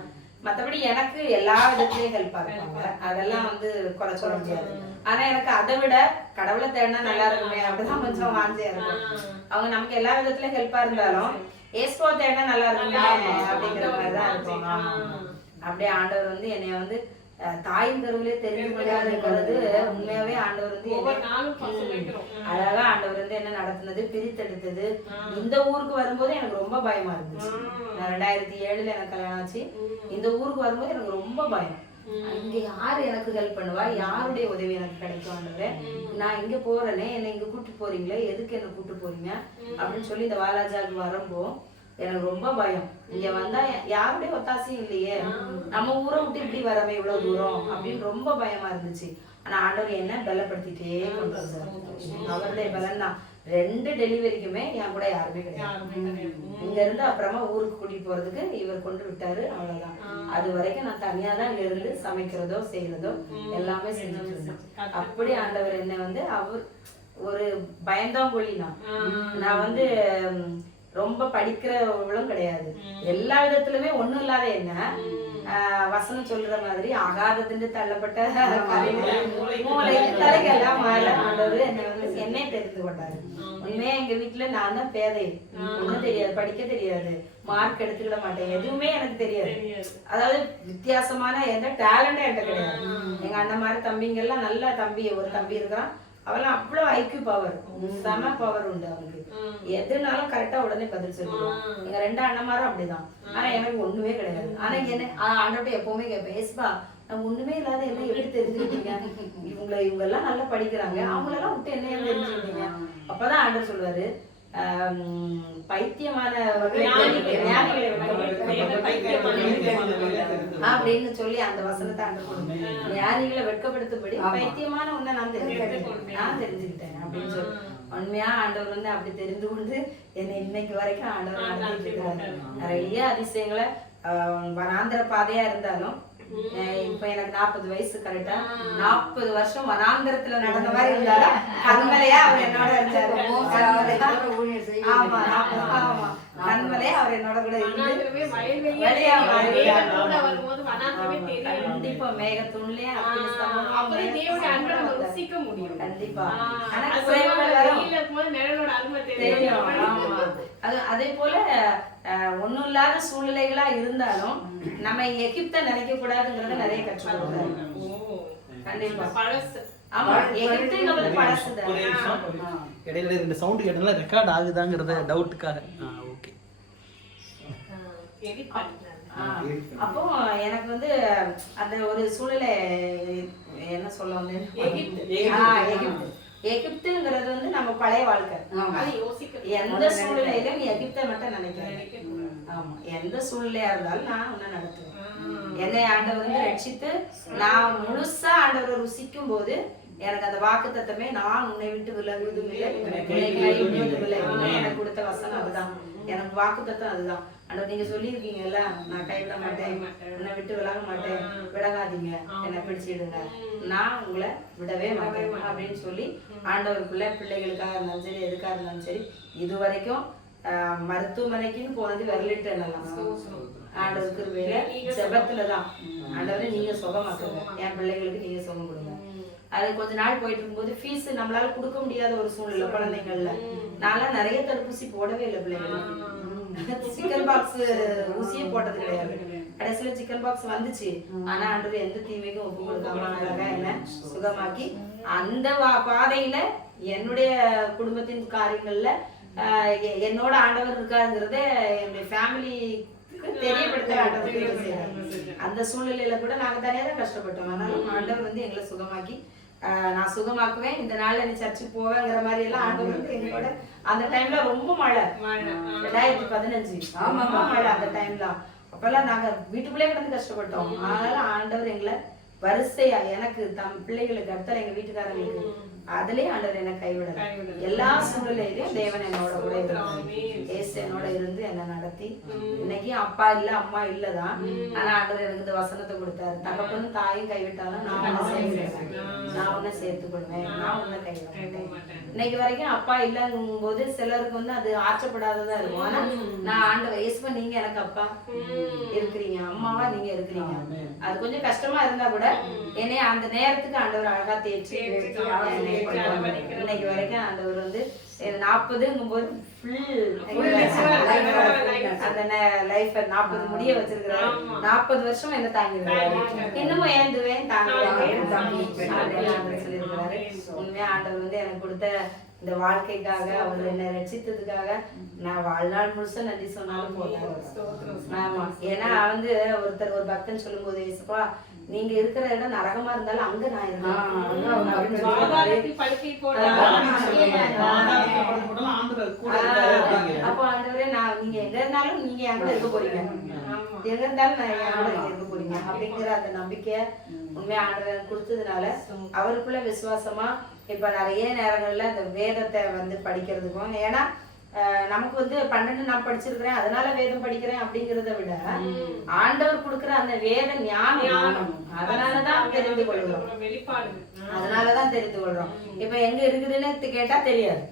மத்தபடி எனக்கு எல்லா விதத்திலயும் ஹெல்ப்பா இருப்பாங்க, அதெல்லாம் வந்து குறை சொல்ல முடியாது. ஆனா எனக்கு அதை விட கடவுளை தேடினா நல்லா இருக்குமே அப்படிதான் கொஞ்சம் வாஞ்சியா இருக்கும். அவங்க நமக்கு எல்லா விதத்திலயும் ஹெல்ப்பா இருந்தாலும் ஏஸ்போ தேடினா நல்லா இருக்குமே அப்படிங்கிற மாதிரிதான் இருக்கும். அப்படியே ஆண்டவர் வந்து என்னைய வந்து தாயின் கருவிலே தெரிந்து கொள்ளாதுங்கிறது உண்மையாவே ஆண்டவர் வந்து அழகா ஆண்டவர் வந்து என்ன நடத்துனது, பிரித்தெடுத்தது. இந்த ஊருக்கு வரும்போது எனக்கு ரொம்ப பயமா இருந்துச்சு. நான் 2007 எனக்கு கல்யாணம் ஆச்சு. இந்த ஊருக்கு வரும்போது எனக்கு ரொம்ப பயம். இங்க யாரு எனக்கு ஹெல்ப் பண்ணுவா, யாருடைய உதவி எனக்கு கிடைக்கும்ன்றத, நான் இங்க போறேனே, என்னை இங்க கூட்டு போறீங்களே, எதுக்கு என்ன கூட்டு போறீங்க அப்படின்னு சொல்லி இந்த வாலாஜாவுக்கு வரும்போ எனக்கு ரொம்ப பயம். இங்க வந்தா யாருடைய ஒத்தாசையும் இல்லையே, நம்ம ஊரை விட்டு இப்படி வரவே இவ்வளவு தூரம் அப்படின்னு ரொம்ப பயமா இருந்துச்சு. ஆனா ஆண்டவர் என்ன பலப்படுத்திட்டே கொண்டு வந்தார். அவருடைய பலன் தான். 2 டெலிவரிக்குமே என் கூட யாருமே கிடையாது. இங்க இருந்து அப்புறமா ஊருக்கு கூட்டிட்டு போறதுக்கு இவர் கொண்டு விட்டாரு, அவ்வளவுதான். அது வரைக்கும் நான் தனியா தான் இங்க இருந்து சமைக்கிறதோ செய்யறதோ எல்லாமே செஞ்சுட்டு இருந்தேன். அப்படி ஆண்டவர் என்ன வந்து அவர் ஒரு பயந்தாங்கொழி. நான் வந்து ரொம்ப படிக்கிறவங்களும் கிடையாது. எல்லா விதத்திலுமே ஒண்ணும் இல்லாத என்ன வசனம் சொல்ற மாதிரி ஆகாததுன்னு தள்ளப்பட்ட தலைக்கெல்லாம் மேல ஆண்டவர் என்னை தெரிந்து கொண்டாரு. உண்மையா எங்க வீட்டுல நான் தான் பேதை, ஒண்ணும் தெரியாது, படிக்க தெரியாது, மார்க் எடுத்துக்கிட மாட்டேன், எதுவுமே எனக்கு தெரியாது. அதாவது வித்தியாசமான எந்த டேலண்டும் என்கிட்ட கிடையாது. எங்க அண்ணன் மாதிரி தம்பிங்க எல்லாம் நல்ல தம்பி, ஒரு தம்பி இருக்கிறான், அவெல்லாம் அவ்வளவு ஐக்யூ பவர், செம பவர் உண்டு அவனுக்கு. எதுனாலும் கரெக்டா உடனே பதில் சொல்லுவான். எங்க 2 அண்ணன்மாரும் அப்படிதான். ஆனா எனக்கு ஒண்ணுமே கிடையாது. ஆனா என்ன ஆண்டவர்ட்ட எப்பவுமே கேட்பேன், ஏசுபா நான் ஒண்ணுமே இல்லாத எல்லாம் எப்படி தெரிஞ்சுக்கிட்டீங்க, இவங்க எல்லாம் நல்லா படிக்கிறாங்க, அவங்களெல்லாம் விட்டு என்ன தெரிஞ்சுக்கிட்டீங்க. அப்பதான் ஆண்டவர் சொல்லுவாரு, பைத்தியமான அப்படின்னு சொல்லி அந்த வசனத்தை ஞானிகளை வெட்கப்படுத்தும்படி பைத்தியமான ஒண்ண நான் தெரிஞ்சுக்கிட்டேன் அப்படின்னு சொல்லி உண்மையா ஆண்டவர் வந்து அப்படி தெரிந்து கொண்டு என்னை இன்னைக்கு வரைக்கும் ஆண்டவர் நடத்திட்டு இருக்காரு. நிறைய அதிசயங்களை வனாந்திர பாதையா இருந்தாலும் இப்ப எனக்கு 40 வயசு கரெக்டா, 40 வருஷம் வனாந்திரத்துல நடந்த மாதிரி இருந்தாலும் கண்மலையா அவர் என்னோட இருந்தாரு. ஆமா ஆமா, கண்மலையா அவர் என்னோட கூட இருந்து கண்டிப்பா மேகத்தூண்லயே கண்டிப்பா. அதே போல ஒண்ணும் இல்லாத சூழ்நிலைகளா இருந்தாலும் நம்ம எகிப்த நினைக்க கூடாதுங்கிறத நிறைய கற்றுக் கொடுத்தாரு. கண்டிப்பா. ஆமா, எகிப்துங்கிறது பழசுதான். இடையில 2 சவுண்ட் கேட்டனால ரெக்கார்ட் ஆகுதாங்கிறத டவுட்டுக்காக. ஓகே. அப்போ எனக்கு வந்து அந்த ஒரு சூழ்நிலை என்ன சொல்ல வந்து எகிப்துங்கிறது வந்து நம்ம பழைய வாழ்க்கை. எந்த சூழ்நிலையிலும் நீ எகிப்தை மட்டும் நினைக்கிறேன். ஆமா, எந்த சூழ்நிலையா இருந்தாலும் நான் உன்னை நடத்துவேன். என்னை ஆண்டவர் வந்து ரட்சித்து நான் முழுசா ஆண்டவரை ருசிக்கும் போது எனக்கு அந்த வாக்கு தத்தமே, நான் உன்னை விட்டு விலகுவதும் இல்லை, எனக்கு கொடுத்த வசனம் அதுதான். எனக்கு வாக்கு தத்தம் அதுதான். ஆண்டவர் நீங்க சொல்லியிருக்கீங்கல்ல, நான் கைவிட மாட்டேன், உன்னை விட்டு விலக மாட்டேன், விலகாதீங்க, என்னை பிடிச்சிடுங்க, நான் உங்களை விடவே மாட்டேன் அப்படின்னு சொல்லி ஆண்டவருக்குள்ள பிள்ளைகளுக்காக இருந்தாலும் சரி, எதுக்காக இருந்தாலும் சரி, இது வரைக்கும் மருத்துவமனைக்குன்னு போனது விரலிட்டு என்னலாம் ஆண்டவருக்கு வேலை ஜெபத்துலதான். ஆண்டவரை நீங்க சுகமாக்குங்க, என் பிள்ளைகளுக்கு நீங்க சுகம் கொடுங்க. அது கொஞ்ச நாள் போயிட்டு இருக்கும்போது ஃபீஸ் நம்மளால கொடுக்க முடியாத ஒரு சூழ்நிலை குழந்தைங்கள்ல. நான்லாம் நிறைய தடுப்பூசி போடவே இல்லை பிள்ளைங்களுக்கு. சிக்கன் பாக்ஸ் ஊசியே போட்டது கிடையாது. கடைசியில சிக்கன் பாக்ஸ் வந்துச்சு. ஆனா ஆண்டவர் எந்த தீமைக்கும் ஒப்பு கொடுக்காம அழகா என்ன சுகமாக்கி அந்த பாதையில என்னுடைய குடும்பத்தின் காரியங்கள்ல என்னோட ஆண்டவர் இருக்காருங்கிறத என்னுடைய ஃபேமிலி தெரியப்படுத்த ஆண்டவர். அந்த சூழ்நிலையில கூட நாங்க தனியா தான் கஷ்டப்பட்டோம். ஆனாலும் ஆண்டவர் வந்து எங்களை சுகமாக்கி நான் சுகமாக்குவேன், இந்த நாள்ல நீ சர்ச்சுக்கு போவேங்கிற மாதிரி எல்லாம் ஆண்டவர் வந்து எங்களோட. அந்த டைம்ல ரொம்ப மழை, 2015 ஆமா மழை அந்த டைம்ல. அப்பெல்லாம் நாங்க வீட்டுக்குள்ளே கிடந்து கஷ்டப்பட்டோம். அதனால ஆண்டவர் எங்களை வரிசையா எனக்கு பிள்ளைகளுக்கு அடுத்த எங்க வீட்டுக்காரங்களுக்கு அதுலயும் ஆண்டவர் என்ன கைவிடல. எல்லா சூழ்நிலையிலும் தேவன் என்னோட கூட இருந்தார். ஏசு என்னோட இருந்து என்ன நடத்தி இன்னைக்கு அப்பா இல்ல அம்மா இல்லதான். ஆனா ஆண்டவர் எனக்கு இந்த வசனத்தை கொடுத்தாரு. தகப்பனும் தாயும் கைவிட்டாலும் நான் உன்னை சேர்த்துடுவேன், நான் உன்னை சேர்த்துக் கொள்வேன், நான் உன்னை கைவிட மாட்டேன். இன்னைக்கு வரைக்கும் அப்பா இல்லங்கும் போது சிலருக்கு வந்து அது ஆச்சப்படாததா இருக்கும். ஆனா நான் ஆண்டவர் இயேசுவா நீங்க எனக்கு அப்பா இருக்கிறீங்க, அம்மாவா நீங்க இருக்கிறீங்க. அது கொஞ்சம் கஷ்டமா இருந்தா கூட என்னைய அந்த நேரத்துக்கு ஆண்டவர் அழகா தேய்ச்சி இன்னைக்கு வரைக்கும் ஆண்டவர் வந்து 40ங்கும் போது அந்த லைஃப் 40 முடிய வச்சிருக்கிறாரு. 40 வருஷம் என்ன தாங்கிருக்காரு. இன்னமும் ஏந்துவேன் தாங்குவேன் சொல்லியிருக்கிறாரு. உண்மையா ஆண்டவர் வந்து எனக்கு கொடுத்த இந்த வாழ்க்கைக்காக அவர் என்ன ரட்சித்ததுக்காக நான் வாழ்நாள் முழுசும் நன்றி சொன்னாலும் போதும். ஆமா, ஏன்னா வந்து ஒரு பக்தன் சொல்லும் போது இயேசுப்பா நீங்க இருக்கிற இடம் நரகமா இருந்தாலும் அங்க நான் இருக்கேன். அப்போ ஆண்டவரே நான் நீங்க எங்க இருந்தாலும் நீங்க என் கூட இருக்க போறீங்க, எங்க இருந்தாலும் நான் என் கூட இருக்க போறீங்க அப்படிங்கிற அந்த நம்பிக்கை உண்மையா ஆண்டவர் கொடுத்ததுனால அவருக்குள்ள விசுவாசமா இப்ப நிறைய நேரங்கள்ல இந்த வேதத்தை வந்து படிக்கிறதுக்கும், ஏன்னா நமக்கு வந்து 12 நான் படிச்சிருக்கிறேன் அதனால வேதம் படிக்கிறேன் அப்படிங்கறத விட ஆண்டவர் கொடுக்கிற அந்த வேத ஞானம் அதனாலதான் தெரிந்து கொள்கிறோம். அதனாலதான் தெரிந்து கொள்றோம். இப்ப எங்க இருக்குதுன்னு கேட்டா தெரியாது,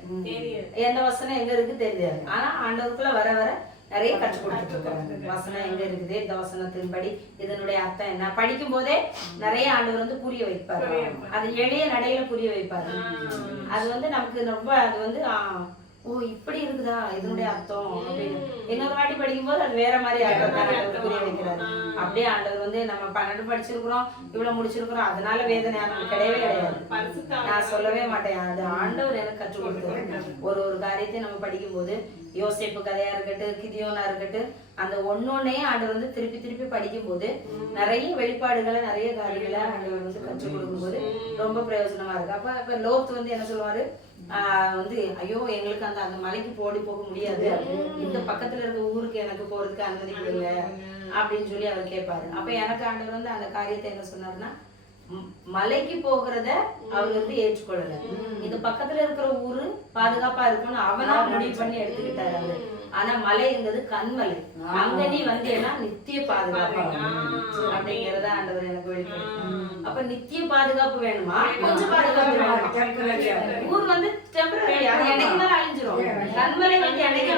எந்த வசனம் எங்க இருக்கு தெரியாது. ஆனா ஆண்டவருக்குள்ள வர வர நிறைய கற்றுக் கொடுத்துட்டு இருக்காங்க. வசனம் எங்க இருக்குது, இந்த வசனத்தின்படி இதனுடைய அர்த்தம் என்ன படிக்கும் போதே நிறைய ஆண்டவர் வந்து புரிய வைப்பாரு. அது எளிய நடையில புரிய வைப்பாரு. அது வந்து நமக்கு ரொம்ப அது வந்து ஓ இப்படி இருக்குதா இதனுடைய அர்த்தம் அப்படின்னு இன்னொரு வாட்டி படிக்கும் போது அது வேற மாதிரி அர்த்தம் புரிய வைக்கிறாரு. அப்படியே ஆண்டவர் வந்து நம்ம 12 படிச்சிருக்கிறோம் இவ்வளவு முடிச்சிருக்கிறோம் அதனால வேதனை நமக்கு கிடையவே கிடையாது. நான் சொல்லவே மாட்டேன், அது ஆண்டவர் எனக்கு கற்றுக் கொடுத்தாரு. ஒரு காரியத்தையும் நம்ம படிக்கும் போது யோசேப்பு கதையா இருக்கட்டும், கிதியோனா இருக்கட்டும், அந்த ஒன்னொன்னையும் ஆண்டவர் வந்து திருப்பி திருப்பி படிக்கும் போது நிறைய வெளிப்பாடுகளை நிறைய காரியங்களை ஆண்டவர் வந்து கற்றுக் கொடுக்கும் போது ரொம்ப பிரயோஜனமா இருக்கு. அப்ப லோத்து வந்து என்ன சொல்லுவாரு, வந்து ஐயோ எங்களுக்கு அந்த மலைக்கு போக முடியாது, இந்த பக்கத்துல இருக்க ஊருக்கு எனக்கு போறதுக்கு அனுமதி கொடுங்க அப்படின்னு சொல்லி அவர் கேட்பாரு. அப்ப எனக்கு ஆண்டவர் வந்து அந்த காரியத்தை என்ன சொன்னாருன்னா, மலைக்கு போகிறத அவர் வந்து ஏற்றுக்கொள்ளல, இந்த பக்கத்துல இருக்கிற ஊரு பாதுகாப்பா இருக்கும்னு அவனா முடிவு பண்ணி எடுத்துக்கிட்டாரு அவரு. ஆனா மலை இருந்தது கண்மலை, அங்க நீ வந்தேன்னா நித்திய பாதுகாப்பு அப்படிங்கறத ஆண்டவர் எனக்கு வெளிப்படுத்த. அப்ப நித்திய பாதுகாப்பு வேணுமா, கொஞ்சம் பாதுகாப்பு வேணுமா? ஊர் வந்து டெம்பரரி, அது என்னைக்கு மேல அழிஞ்சிரும். கண்மலை வந்து என்னைக்கு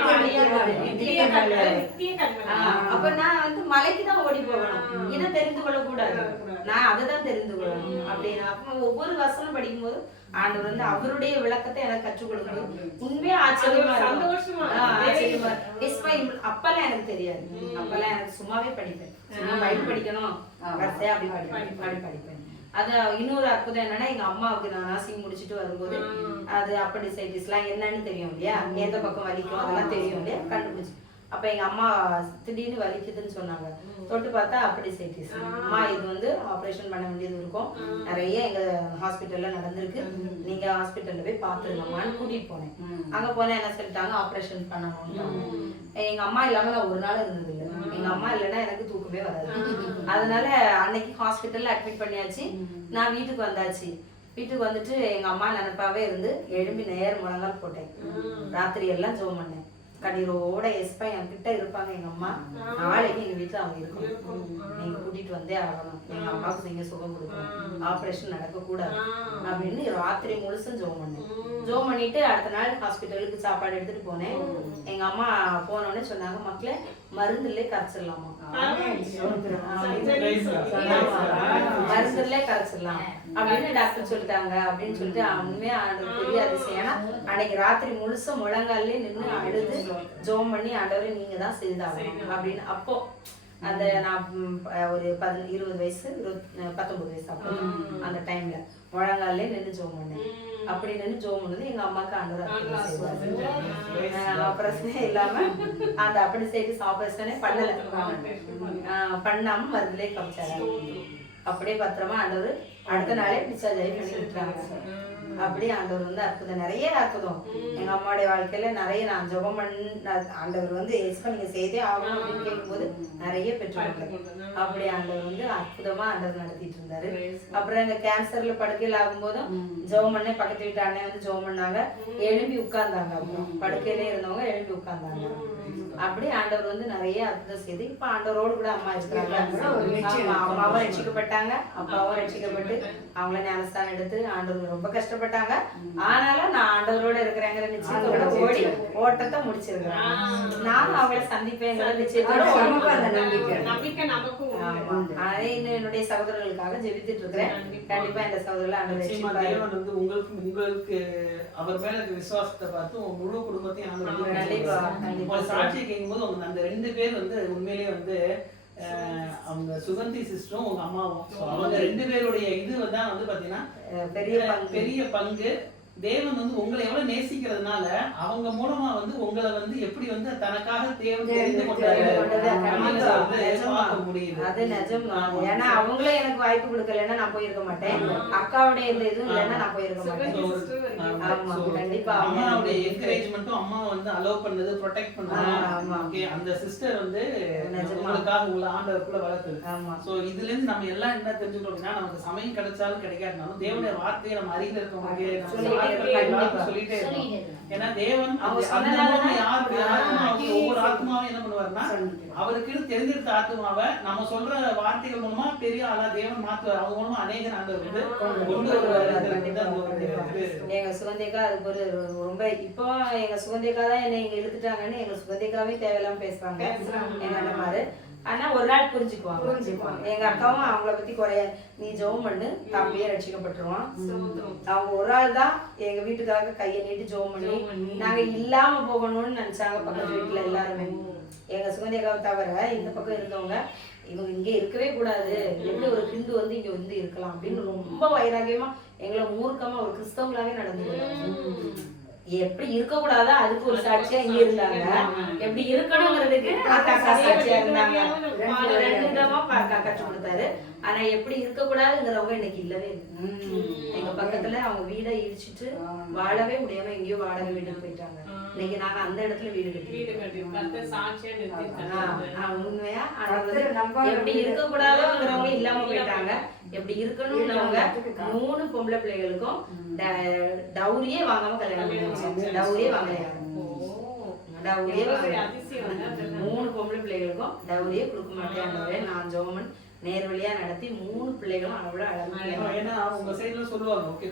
அப்ப நான் வந்து மலைக்கு தான் ஓடி போகணும், இதை தெரிந்து கொள்ள கூடாது, நான் அதைதான் தெரிந்து கொள்ளணும் அப்படின்னு. அப்ப ஒவ்வொரு வசனம் படிக்கும் போது ஆண்டவர் வந்து அவருடைய விளக்கத்தை எனக்கு கற்றுக் கொடுக்கணும். உண்மையா ஆச்சரியமா ஆச்சரியமா அப்பெல்லாம் எனக்கு தெரியாது. அப்பெல்லாம் எனக்கு சும்மாவே படிப்பேன், சும்மா பைபிள் படிக்கணும் வரிசையா அப்படி படிப்பேன். அது இன்னொரு அற்புதம் என்னன்னா, எங்க அம்மாவுக்கு நான் நர்சிங் முடிச்சுட்டு வரும்போது அது அப்பெண்டிசைட்டிஸ் எல்லாம் என்னன்னு தெரியும் இல்லையா, எந்த பக்கம் வலிக்கும் அதெல்லாம் தெரியும் இல்லையா, கண்டுபிடிச்சு. அப்ப எங்க அம்மா திடீர்னு வலிக்குதுன்னு சொன்னாங்க. தொட்டு பார்த்தா அப்பெண்டிசைட்டிஸ். அம்மா இது வந்து ஆபரேஷன் பண்ண வேண்டியது இருக்கும், நிறைய எங்க ஹாஸ்பிட்டல்ல நடந்திருக்கு, நீங்க ஹாஸ்பிட்டல்ல போய் பாத்துருங்கம்மான்னு கூட்டிட்டு போனேன். அங்க போனா என்ன சொல்லிட்டாங்க, ஆபரேஷன் பண்ணணும். எங்க அம்மா இல்லாம நான் ஒரு நாள் இருந்தது இல்லை. எங்க அம்மா இல்லைன்னா எனக்கு தூக்கமே வராது. அதனால அன்னைக்கு ஹாஸ்பிட்டல்ல அட்மிட் பண்ணியாச்சு. நான் வீட்டுக்கு வந்தாச்சு. வீட்டுக்கு வந்துட்டு எங்க அம்மா நினைப்பாவே இருந்து எழும்பி நேர் முழங்கால் போட்டேன். ராத்திரி எல்லாம் ஜெபம் பண்ணேன் கண்ணீரோட. எஸ்பா என்கிட்ட இருப்பாங்க எங்க அம்மா, நாளைக்கு எங்க வீட்டுல அவங்க இருக்கணும், நீங்க கூட்டிட்டு வந்தே ஆகணும், எங்க அம்மாவுக்கு நீங்க சுகம் கொடுக்கணும், ஆபரேஷன் நடக்க கூடாது அப்படின்னு ராத்திரி முழுசும் ஜெபம் பண்ணேன். ஜெபம் பண்ணிட்டு அடுத்த நாள் ஹாஸ்பிட்டலுக்கு சாப்பாடு எடுத்துட்டு போனேன். எங்க அம்மா போனோடனே சொன்னாங்க, மக்களே மருந்துலே கரைச்சிடலாமா, மருந்துலே கரைச்சிடலாம் அப்படின்னு டாக்டர் சொல்லிட்டாங்க அப்படின்னு சொல்லிட்டு உண்மையா பெரிய அதிசயம். அன்னைக்கு ராத்திரி முழுசும் முழங்காலே நின்று அழுது ஜெபம் பண்ணி, ஆண்டவரே நீங்க தான் செய்தாகணும் அப்படின்னு. அப்போ அந்த நான் ஒரு 20 வயசு 19 வயசு அப்போ அந்த டைம்ல முழங்காலே நின்று ஜெபம் பண்ணேன். அப்படி நின்று ஜெபம் பண்ணது எங்க அம்மாக்கு ஆண்டவர் ஆபரேஷனே இல்லாம அந்த அப்பெண்டிசைட்டிஸ் ஆபரேஷனே பண்ணாம மருந்துலே கமிச்சாரு. அப்படியே பத்திரமா ஆண்டவர் அடுத்த நாளே டிஸ்சார்ஜ் ஆகி பண்ணி விட்டுறாங்க. அப்படி ஆண்டவர் வந்து அற்புதம், நிறைய அற்புதம் எங்க அம்மாவுடைய வாழ்க்கையில நிறைய. நான் ஜெபம் பண்ண ஆண்டவர் வந்து ஏசுப்பா நீங்க செய்தே ஆகணும் அப்படின்னு கேட்கும்போது நிறைய பெற்றுக்கொண்டேன். அப்படி ஆண்டவர் வந்து அற்புதமா ஆண்டவர் நடத்திட்டு இருந்தாரு. அப்புறம் இந்த கேன்சர்ல படுக்கையில் ஆகும்போதும் ஜெபம் பண்ண பக்கத்து வீட்டு அண்ணன் வந்து ஜெபம் பண்ணாங்க, எழும்பி உட்கார்ந்தாங்க. அப்புறம் படுக்கையிலே இருந்தவங்க எழும்பி உட்கார்ந்தாங்க. அப்படி ஆண்டவர் வந்து நிறைய அற்புதம் செய்து இப்ப ஆண்டவரோடு கூட அம்மா இருக்கிறாங்க. அம்மாவும் ரட்சிக்கப்பட்டாங்க, அப்பாவும் ரட்சிக்கப்பட்டு அவங்கள ஞானஸ்தானம் எடுத்து ஆண்டவர் ரொம்ப கஷ்டப்பட்டாங்க. ஆனாலும் நான் ஆண்டவரோட இருக்கிறேங்கிற நிச்சயத்தோட ஓடி ஓட்டத்தை முடிச்சிருக்கிறேன். நானும் அவங்கள சந்திப்பேங்கிற நிச்சயத்தோட இன்னும் என்னுடைய சகோதரர்களுக்காக ஜெபித்துட்டு இருக்கிறேன். கண்டிப்பா இந்த சகோதரர்கள் ஆண்டவர் உங்களுக்கு அவர் மேல விசுவாசத்தை பார்த்து உங்க முழு குடும்பத்தையும் சாட்சியை கேட்கும்போது அவங்க அந்த 2 பேர் வந்து உண்மையிலேயே வந்து அவங்க சுகந்தி சிஸ்டரும் உங்க அம்மாவும் அவங்க 2 பேருடைய இது தான் வந்து பாத்தீங்கன்னா பெரிய பங்கு. தேவன் வந்து உங்களை எவ்வளவு நேசிக்கிறதுனால அவங்க மூலமா வந்து உங்களை வந்து எப்படி வந்து தனக்காக தேவன் தெரிந்து கொண்டாரு பார்க்க முடியுது. அது நிஜம். ஏன்னா அவங்களே எனக்கு வாய்ப்பு கொடுக்கலன்னா நான் போயிருக்க மாட்டேன். அக்காவுடைய இந்த இதுவும் இல்லைன்னா நான் போயிருக்க மாட்டேன். கண்டிப்பா அம்மாவுடைய என்கரேஜ்மெண்ட்டும் அம்மா வந்து அலோவ் பண்ணது ப்ரொடெக்ட் பண்ணாங்க. அந்த சிஸ்டர் வந்து உங்களுக்காக உங்களை ஆண்டவருக்குள்ள வளர்த்துது. சோ இதுல இருந்து நம்ம எல்லாம் என்ன தெரிஞ்சுக்கிறோம்னா நமக்கு சமயம் கிடைச்சாலும் கிடைக்காதுனாலும் தேவனுடைய வார்த்தையை நம்ம அருகில் இருக்கவங்க சொல்லிட்டே இருக்கோம். ஏன்னா தேவன் ஒவ்வொரு ஆத்மாவும் என்ன பண்ணுவாருன்னா அவருக்கு தெரிஞ்சிருக்க ஆத்மாவை நம்ம சொல்ற வார்த்தைகள் மூலமா பெரிய ஆளா தேவன் மாத்துவார். அவங்க மூலமா அநேக நாங்கள் வந்து கொண்டு வருவாரு. எங்க சுகந்திகா அதுக்கு ஒரு ரொம்ப இப்போ எங்க சுகந்திகா தான் என்னை இங்க இழுத்துட்டாங்கன்னு எங்க சுகந்திகாவே தேவையில்லாம பேசுறாங்க எங்க அண்ணமாரு. ஆனா ஒரு நாள் புரிஞ்சுக்குவாங்க. எங்க அக்காவும் அவங்கள பத்தி குறைய நீ ஜெபம் பண்ணு தம்பியே ரட்சிக்கப்பட்டுருவான். அவங்க ஒரு ஆள் தான் எங்க வீட்டுக்காக கையை நீட்டி ஜெபம் பண்ணி நாங்க இல்லாம போகணும்னு நினைச்சாங்க. பக்கத்து வீட்டுல எல்லாருமே எங்க சுகந்திகாவை தவிர இந்த பக்கம் இருந்தவங்க இவங்க இங்க இருக்கவே கூடாது, எப்படி ஒரு ஹிந்து வந்து இங்க வந்து இருக்கலாம் அப்படின்னு ரொம்ப வைராகியமா எங்களை மூர்க்கமா ஒரு கிறிஸ்தவங்களாவே நடந்து எப்படி இருக்க கூடாதோ அதுக்கு ஒரு சாட்சியா இங்க இருந்தாங்க. எப்படி இருக்கணுங்கிறதுக்கு சாட்சியா இருந்தாங்க. 2 விதமா கற்றுக் கொடுத்தாரு. ஆனா எப்படி இருக்க கூடாதுங்கிறவங்க இன்னைக்கு இல்லவே இல்லை. எங்க பக்கத்துல அவங்க வீடை இடிச்சிட்டு வாழவே முடியாம எங்கேயோ வாடகை வீடு போயிட்டாங்க. இன்னைக்கு நாங்க அந்த இடத்துல வீடு கட்டி உண்மையா எப்படி இருக்க கூடாதோங்கிறவங்க இல்லாம போயிட்டாங்க. எப்படி இருக்கணும்னவங்க 3 பொம்பளை பிள்ளைகளுக்கும் டவுரியே வாங்காம கல்யாணம் பண்ணி டவுரியே வாங்கலையா 3 பொம்பளை பிள்ளைகளுக்கும் டவுரியே கொடுக்க மாட்டேன். நான் ஜோமன் நேர்வழியா நடத்தி 3 பிள்ளைகளும் அவ்வளவு அழகு. ஏன்னா அவங்க சைடுல சொல்லுவாங்க ஓகே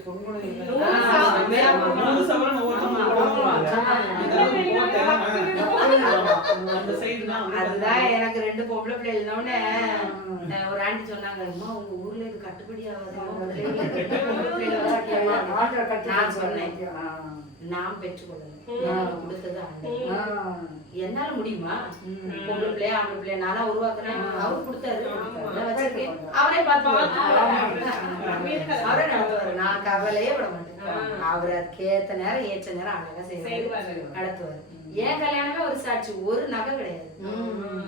அதுதான் எனக்கு 2 பொம்பளை பிள்ளை இருந்தோடனே ஒரு ஆண்டி சொன்னாங்க, அம்மா உங்க ஊர்ல இது கட்டுப்படி ஆகாது. நான் சொன்னேன் நான் பெற்றுக்கொள்ளல, கொடுத்தது என்னால முடியுமா? பொம்பளை பிள்ளையா ஆம்பளை பிள்ளையா நானா உருவாக்குறேன். அவர் கொடுத்தாரு, வச்சிருக்கேன். அவரே பார்த்து அவரே நடத்துவாரு. நான் கவலையே விட மாட்டேன். அவர் அதுக்கேத்த நேரம் ஏற்ற நேரம் அழகா செய்வாரு, நடத்துவாரு. என் கல்யாணமே ஒரு சாட்சி, ஒரு நகை கிடையாது.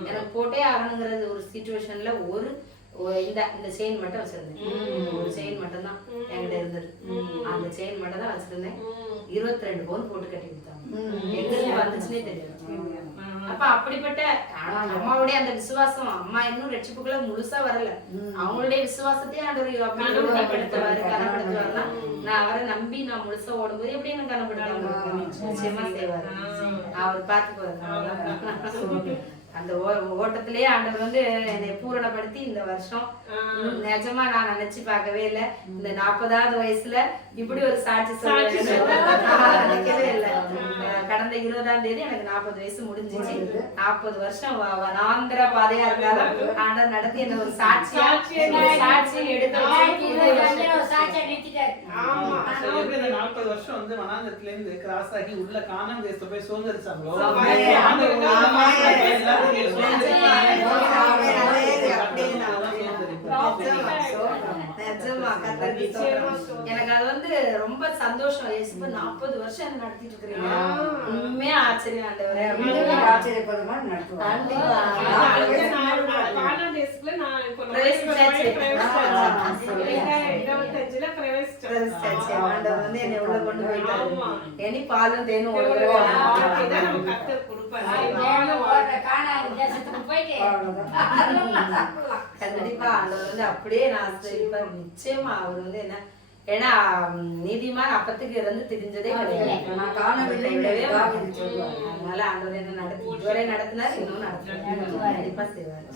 எனக்கு போட்டே ஆகணுங்கிறது ஒரு சிச்சுவேஷன்ல இந்த செயின் மட்டும் வச்சிருந்தேன். ஒரு செயின் மட்டும் தான் என்கிட்ட இருந்தது. அந்த செயின் மட்டும் தான் வச்சிருந்தேன். 22 பவுன் போட்டு கட்டி கொடுத்தாங்க. எங்களுக்கு வந்துச்சுன்னே தெரியாது. அப்ப அப்படிப்பட்ட அம்மாவுடைய அந்த விசுவாசம், அம்மா இன்னும் ரட்சிப்புக்குள்ள முழுசா வரல, அவங்களுடைய விசுவாசத்தையே கனப்படுத்துவாரு. கனப்படுத்துவாருன்னா நான் அவரை நம்பி நான் முழுசா ஓடும்போது எப்படி எனக்கு கனப்படுத்துவாங்க, நிச்சயமா செய்வாரு. அவர் பார்த்துக்குவாரு. அந்த ஓட்டத்திலேயே ஆண்டவர் வந்து என்னை பூரணப்படுத்தி இந்த வருஷம் நிஜமா நான் நினைச்சு பார்க்கவே இல்லை. இந்த 40வது வயசுல இப்படி ஒரு சாட்சி நினைக்கவே இல்லை. கடந்த 20ஆம் தேதி எனக்கு 40 வயசு முடிஞ்சிச்சு. 40 வருஷம் வனாந்திர பாதையா இருந்தாலும் ஆண்டவர் நடத்தி என்ன ஒரு சாட்சி எடுத்து 40 வருஷம் வந்து வனாந்திரத்துல இருந்து கிராஸ் ஆகி உள்ள கானான் தேசத்தை போய் சுதந்திரிச்சாங்களோ எனக்கு அது வந்து ரொம்ப சந்தோஷம். 40 வருஷம் என்ன நடத்திட்டு இருக்கிறீங்க, உண்மையா ஆச்சரியம் ஆண்டவரே. ஆச்சரியப்படுமா சாட்சியில பிரவேசிச்சோம். பிரவேசிச்சாச்சு. ஆண்டவர் வந்து என்னை உள்ள கொண்டு போயிட்டாரு. ஆமா. இனி பாலும் தேனும் தேவனுடைய ஓடுறது. வாழ்க்கை தான் நம்ம கர்த்தர் கொடுப்பாரு. கண்டிப்பா ஆண்டவர் வந்து அப்படியே நான் ஆசீர்வதிப்பார். நிச்சயமா அவர் வந்து என்ன, ஏன்னா நீதிமான் அப்பத்துக்கு இருந்து திரிஞ்சதே கிடையாது. நான் காணவில்லை விடவே தாவீது மாட்டார். சொல்வார். அதனால ஆண்டவர் என்ன இதுவரை நடத்தினார், இன்னும் நடத்துவார். கண்டிப்பா செய்வார்.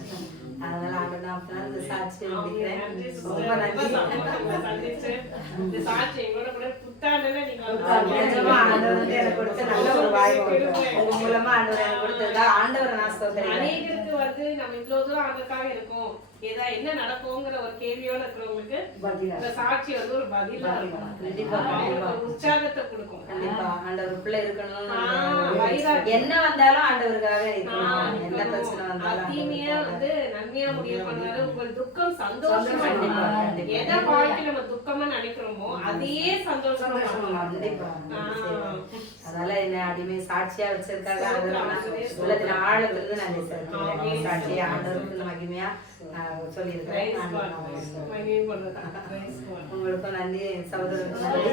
அதனால ஆண்டவர் நான் அப்பதான் இந்த சாட்சியை முடிக்கிறேன். ரொம்ப நன்றி. இந்த சாட்சி எங்களோட கூட புத்தாண்டுல நீங்க நிஜமா ஆண்டவர் வந்து எனக்கு கொடுத்த நல்ல ஒரு வாய்ப்பு. உங்க மூலமா ஆண்டவர் எனக்கு கொடுத்ததா ஆண்டவரை நான் சொல்றேன். அநேகருக்கு வந்து நம்ம இவ்வளவு தூரம் ஆண்டுக்காக இருக்கோம், ஏதா என்ன நடக்குங்கிற ஒரு கேள்வியோட இருக்கிறவங்களுக்கு இந்த சாட்சி வந்து ஒரு பதிலா இருக்கும். கண்டிப்பா ஒரு உற்சாகத்தை கொடுக்கும். கண்டிப்பா ஆண்டவர் பிள்ளை இருக்கணும்னு வைராக்கியம். என்ன வந்தாலும் ஆண்டவருக்காக இருக்கணும். என்ன பிரச்சனை வந்தாலும் தீமையா வந்து நன்மையா முடிவு பண்ணாலும் உங்கள் துக்கம் சந்தோஷமா கண்டிப்பா, இருக்கும். கண்டிப்பா. எதை வாழ்க்கை நம்ம துக்கமா நினைக்கிறோமோ அதையே சந்தோஷமா கண்டிப்பா. அதனால என்ன அடிமை சாட்சியா வச்சிருக்காங்க. உள்ளத்துல ஆழத்திலிருந்து நான் பேசுறேன். சாட்சியா ஆண்டவருக்கு இந்த மகிமையா சொல்லியிருக்கிறேன். உங்களுக்கும் நன்றி, சகோதரருக்கும் நன்றி.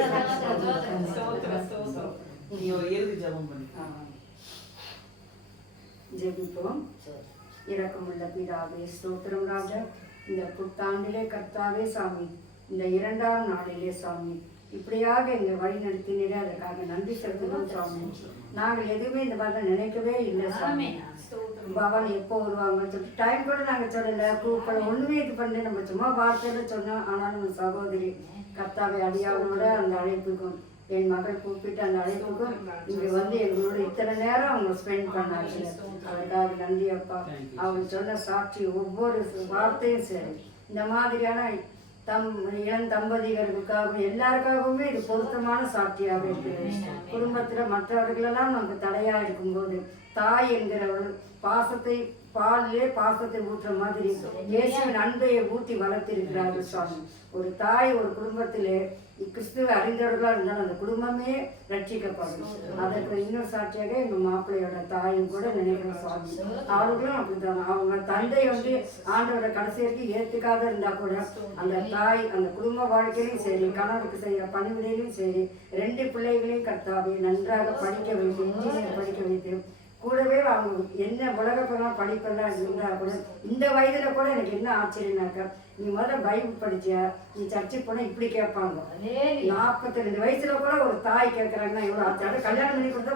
நீ ஒரு இறுதி ஜெபம் பண்ணு. ஜெபிப்போம். இரக்கமுள்ள பிதாவே, ஸ்தோத்திரம் ராஜா. இந்த புத்தாண்டிலே கர்த்தாவே சாமி, இந்த 2ஆம் நாளிலே சாமி இப்படியாக எங்களை வழி நடத்தினே, அதற்காக நன்றி செலுத்துகிறோம் சாமி. நாங்கள் எதுவுமே இந்த மாதிரி நினைக்கவே இல்லை சாமி. பகவான் எப்போ வருவாங்கன்னு சொல்லிட்டு டைம் கூட நாங்கள் சொல்லலை, கூப்பிட ஒன்றுமே இது பண்ணி நம்ம சும்மா வார்த்தையில சொன்னோம். ஆனால் நம்ம சகோதரி கர்த்தாவை அடியாவோட அந்த அழைப்புக்கும் என் மகள் கூப்பிட்டு அந்த அழைப்புக்கும் இங்கே வந்து எங்களோட இத்தனை நேரம் அவங்க ஸ்பெண்ட் பண்ணாங்க. அதற்காக நன்றி அப்பா. அவங்க சொன்ன சாட்சி ஒவ்வொரு வார்த்தையும் சரி, இந்த மாதிரியான இளம் தம்பதிகளுக்காகவும் எல்லாருக்காகவுமே இது பொருத்தமான சாட்சியாக இருக்கிறது. குடும்பத்துல மற்றவர்களெல்லாம் நமக்கு தடையா இருக்கும்போது தாய் என்கிறவள் பாசத்தை பாலிலே பாசத்தை ஊற்றுற மாதிரி இயேசுவின் அன்பையை ஊற்றி வளர்த்திருக்கிறார்கள் சுவாமி. ஒரு தாய் ஒரு குடும்பத்திலே கிறிஸ்துவ அறிந்தவர்களா இருந்தாலும் அந்த குடும்பமே ரட்சிக்கப்படும். அதற்கு இன்னொரு சாட்சியாக எங்க மாப்பிள்ளையோட தாயும் கூட நினைக்கிற சுவாமி. அவர்களும் அப்படித்தான். அவங்க தந்தை வந்து ஆண்டவரை கடைசி வரைக்கும் ஏத்துக்காத இருந்தா கூட அந்த தாய் அந்த குடும்ப வாழ்க்கையிலும் சரி, கணவருக்கு செய்யற பணிவிடையிலும் சரி, 2 பிள்ளைகளையும் கர்த்தாவை நன்றாக படிக்க வைத்து, இன்ஜினியர் படிக்க வைத்து, கூடவே அவங்க என்ன உலகப்பெல்லாம் படிப்பெல்லாம் இருந்தா கூட இந்த வயதுல கூட எனக்கு என்ன ஆச்சரியனாக்கா, நீ முதல்ல பைபிள் படிச்சியா, நீ சர்ச்சுக்கு போனா இப்படி கேட்பாங்க. 42 வயசுல கூட ஒரு தாய் கேட்கறாங்கன்னா எவ்வளவு ஆச்சரியம். கல்யாணம் பண்ணி கொடுத்தா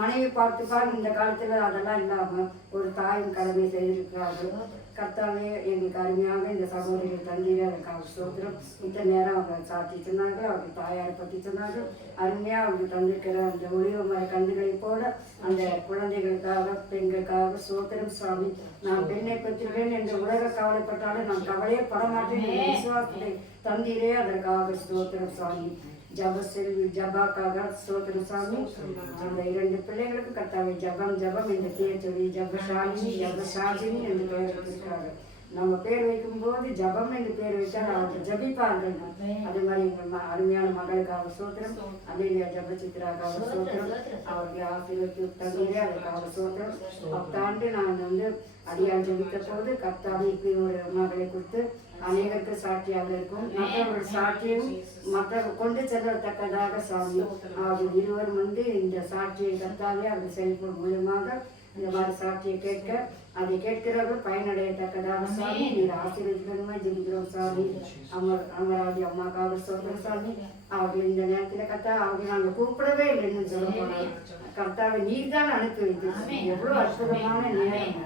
மனைவி பார்த்துப்பாங்க. இந்த காலத்துல அதெல்லாம் இல்லாம ஒரு தாயின் கடமை செய்திருக்கிறார்கள். கர்த்தாவே எங்களுக்கு அருமையாக இந்த சகோதரிகள் தந்தீரே, அதுக்காக ஸ்தோத்திரம். இத்தனை நேரம் அவங்க சாட்சி சொன்னாங்க, அவங்க தாயாரை பற்றி சொன்னாங்க. அருமையாக அவங்க தந்திருக்கிற அந்த ஒளிவு மர கண்டுகளை போல அந்த குழந்தைகளுக்காக பெண்களுக்காக ஸ்தோத்திரம் சுவாமி. நான் பெண்ணை பெற்றுவேன் என்று உலக கவலைப்பட்டாலும் நான் கவலையே படமாட்டேன் என்ற விசுவாசத்தை தந்தீரே, அதற்காக ஸ்தோத்திரம் சுவாமி. ஜபசெல்வி ஜபாக்காக ஸ்தோத்திரம் சாமி. அந்த 2 பிள்ளைகளுக்கு கர்த்தாவே ஜபம் ஜபம் என்று பேர் சொல்லி ஜபசாலினி ஜபசாஜினி என்று பெயர் வைத்திருக்கிறார்கள். நம்ம பேர் வைக்கும் போது ஜபம் என்று பேர் வைத்தால் அவர்கள் ஜபிப்பார்கள். அதே மாதிரி எங்கள் அருமையான மகளுக்காக ஸ்தோத்திரம். அன்றைய ஜபசித்திராக்காக ஸ்தோத்திரம். அவருக்கு ஆசீர்வதித்து தந்தீரே, அதற்காக ஸ்தோத்திரம். 10 ஆண்டு நான் வந்து அடியான் ஜபித்த போது கர்த்தாவே இப்படி ஒரு மகளை கொடுத்து அநேகருக்கு சாட்சியாக இருக்கும். மற்றவர்கள் சாட்சியும் மற்றவர்கள் கொண்டு செல்லத்தக்கதாக சாமி. அவர்கள் இருவரும் வந்து இந்த சாட்சியை கர்த்தாவே அந்த செல்போன் மூலமாக இந்த மாதிரி சாட்சியை கேட்க, அதை கேட்கிறவர்கள் பயனடையத்தக்கதாக சாமி நீர் ஆசீர்வதிக்கணுமா ஜெபிக்கிறோம் சாமி. அமராவதி அம்மாக்காக சொல்றோம் சாமி. அவர்கள் இந்த நேரத்துல கர்த்தா அவங்க நாங்கள் கூப்பிடவே இல்லைன்னு சொல்ல போனாங்க. கர்த்தாவை நீர் தான் அனுப்பி வைத்து எவ்வளவு அற்புதமான நேரம்,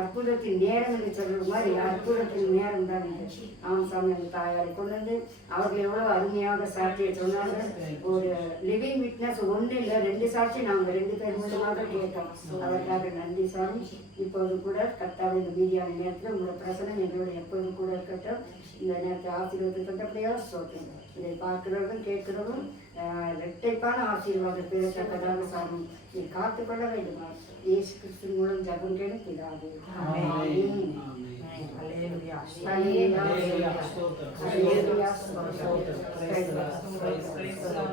அற்புதத்தின் நேரம் என்று சொல்ற மாதிரி அற்புதத்தின் நேரம் தான் இது. அவன் சாமி அந்த தாயாரை கொண்டு வந்து அவர்கள் எவ்வளவு அருமையாக சாட்சியை சொன்னாங்க. ஒரு லிவிங் விட்னஸ் 1 இல்லை 2 சாட்சி நாங்கள் 2 பேர் மூலமாக கேட்டோம். அதற்காக நன்றி சாமி. இப்போது கூட கர்த்தாவை இந்த மீதியான நேரத்தில் உங்களோட பிரசனம் எங்களோட எப்போதும் கூட இருக்கட்டும். இந்த நேரத்தை ஆசீர்வாதம் கொண்டபடியாக சொல்றேன். இதை பார்க்கிறவர்கள் கேட்கிறவரும் இரட்டைப்பான ஆசீர்வாதம் பெறத்தக்கதாக சாமி நீ காத்துக்கொள்ள வேண்டுமா இயேசு கிறிஸ்து மூலம் ஜெபம் கேளும் பிதாவே. ஆமென். ஹல்லேலூயா. ஹல்லேலூயா. Praise the Lord.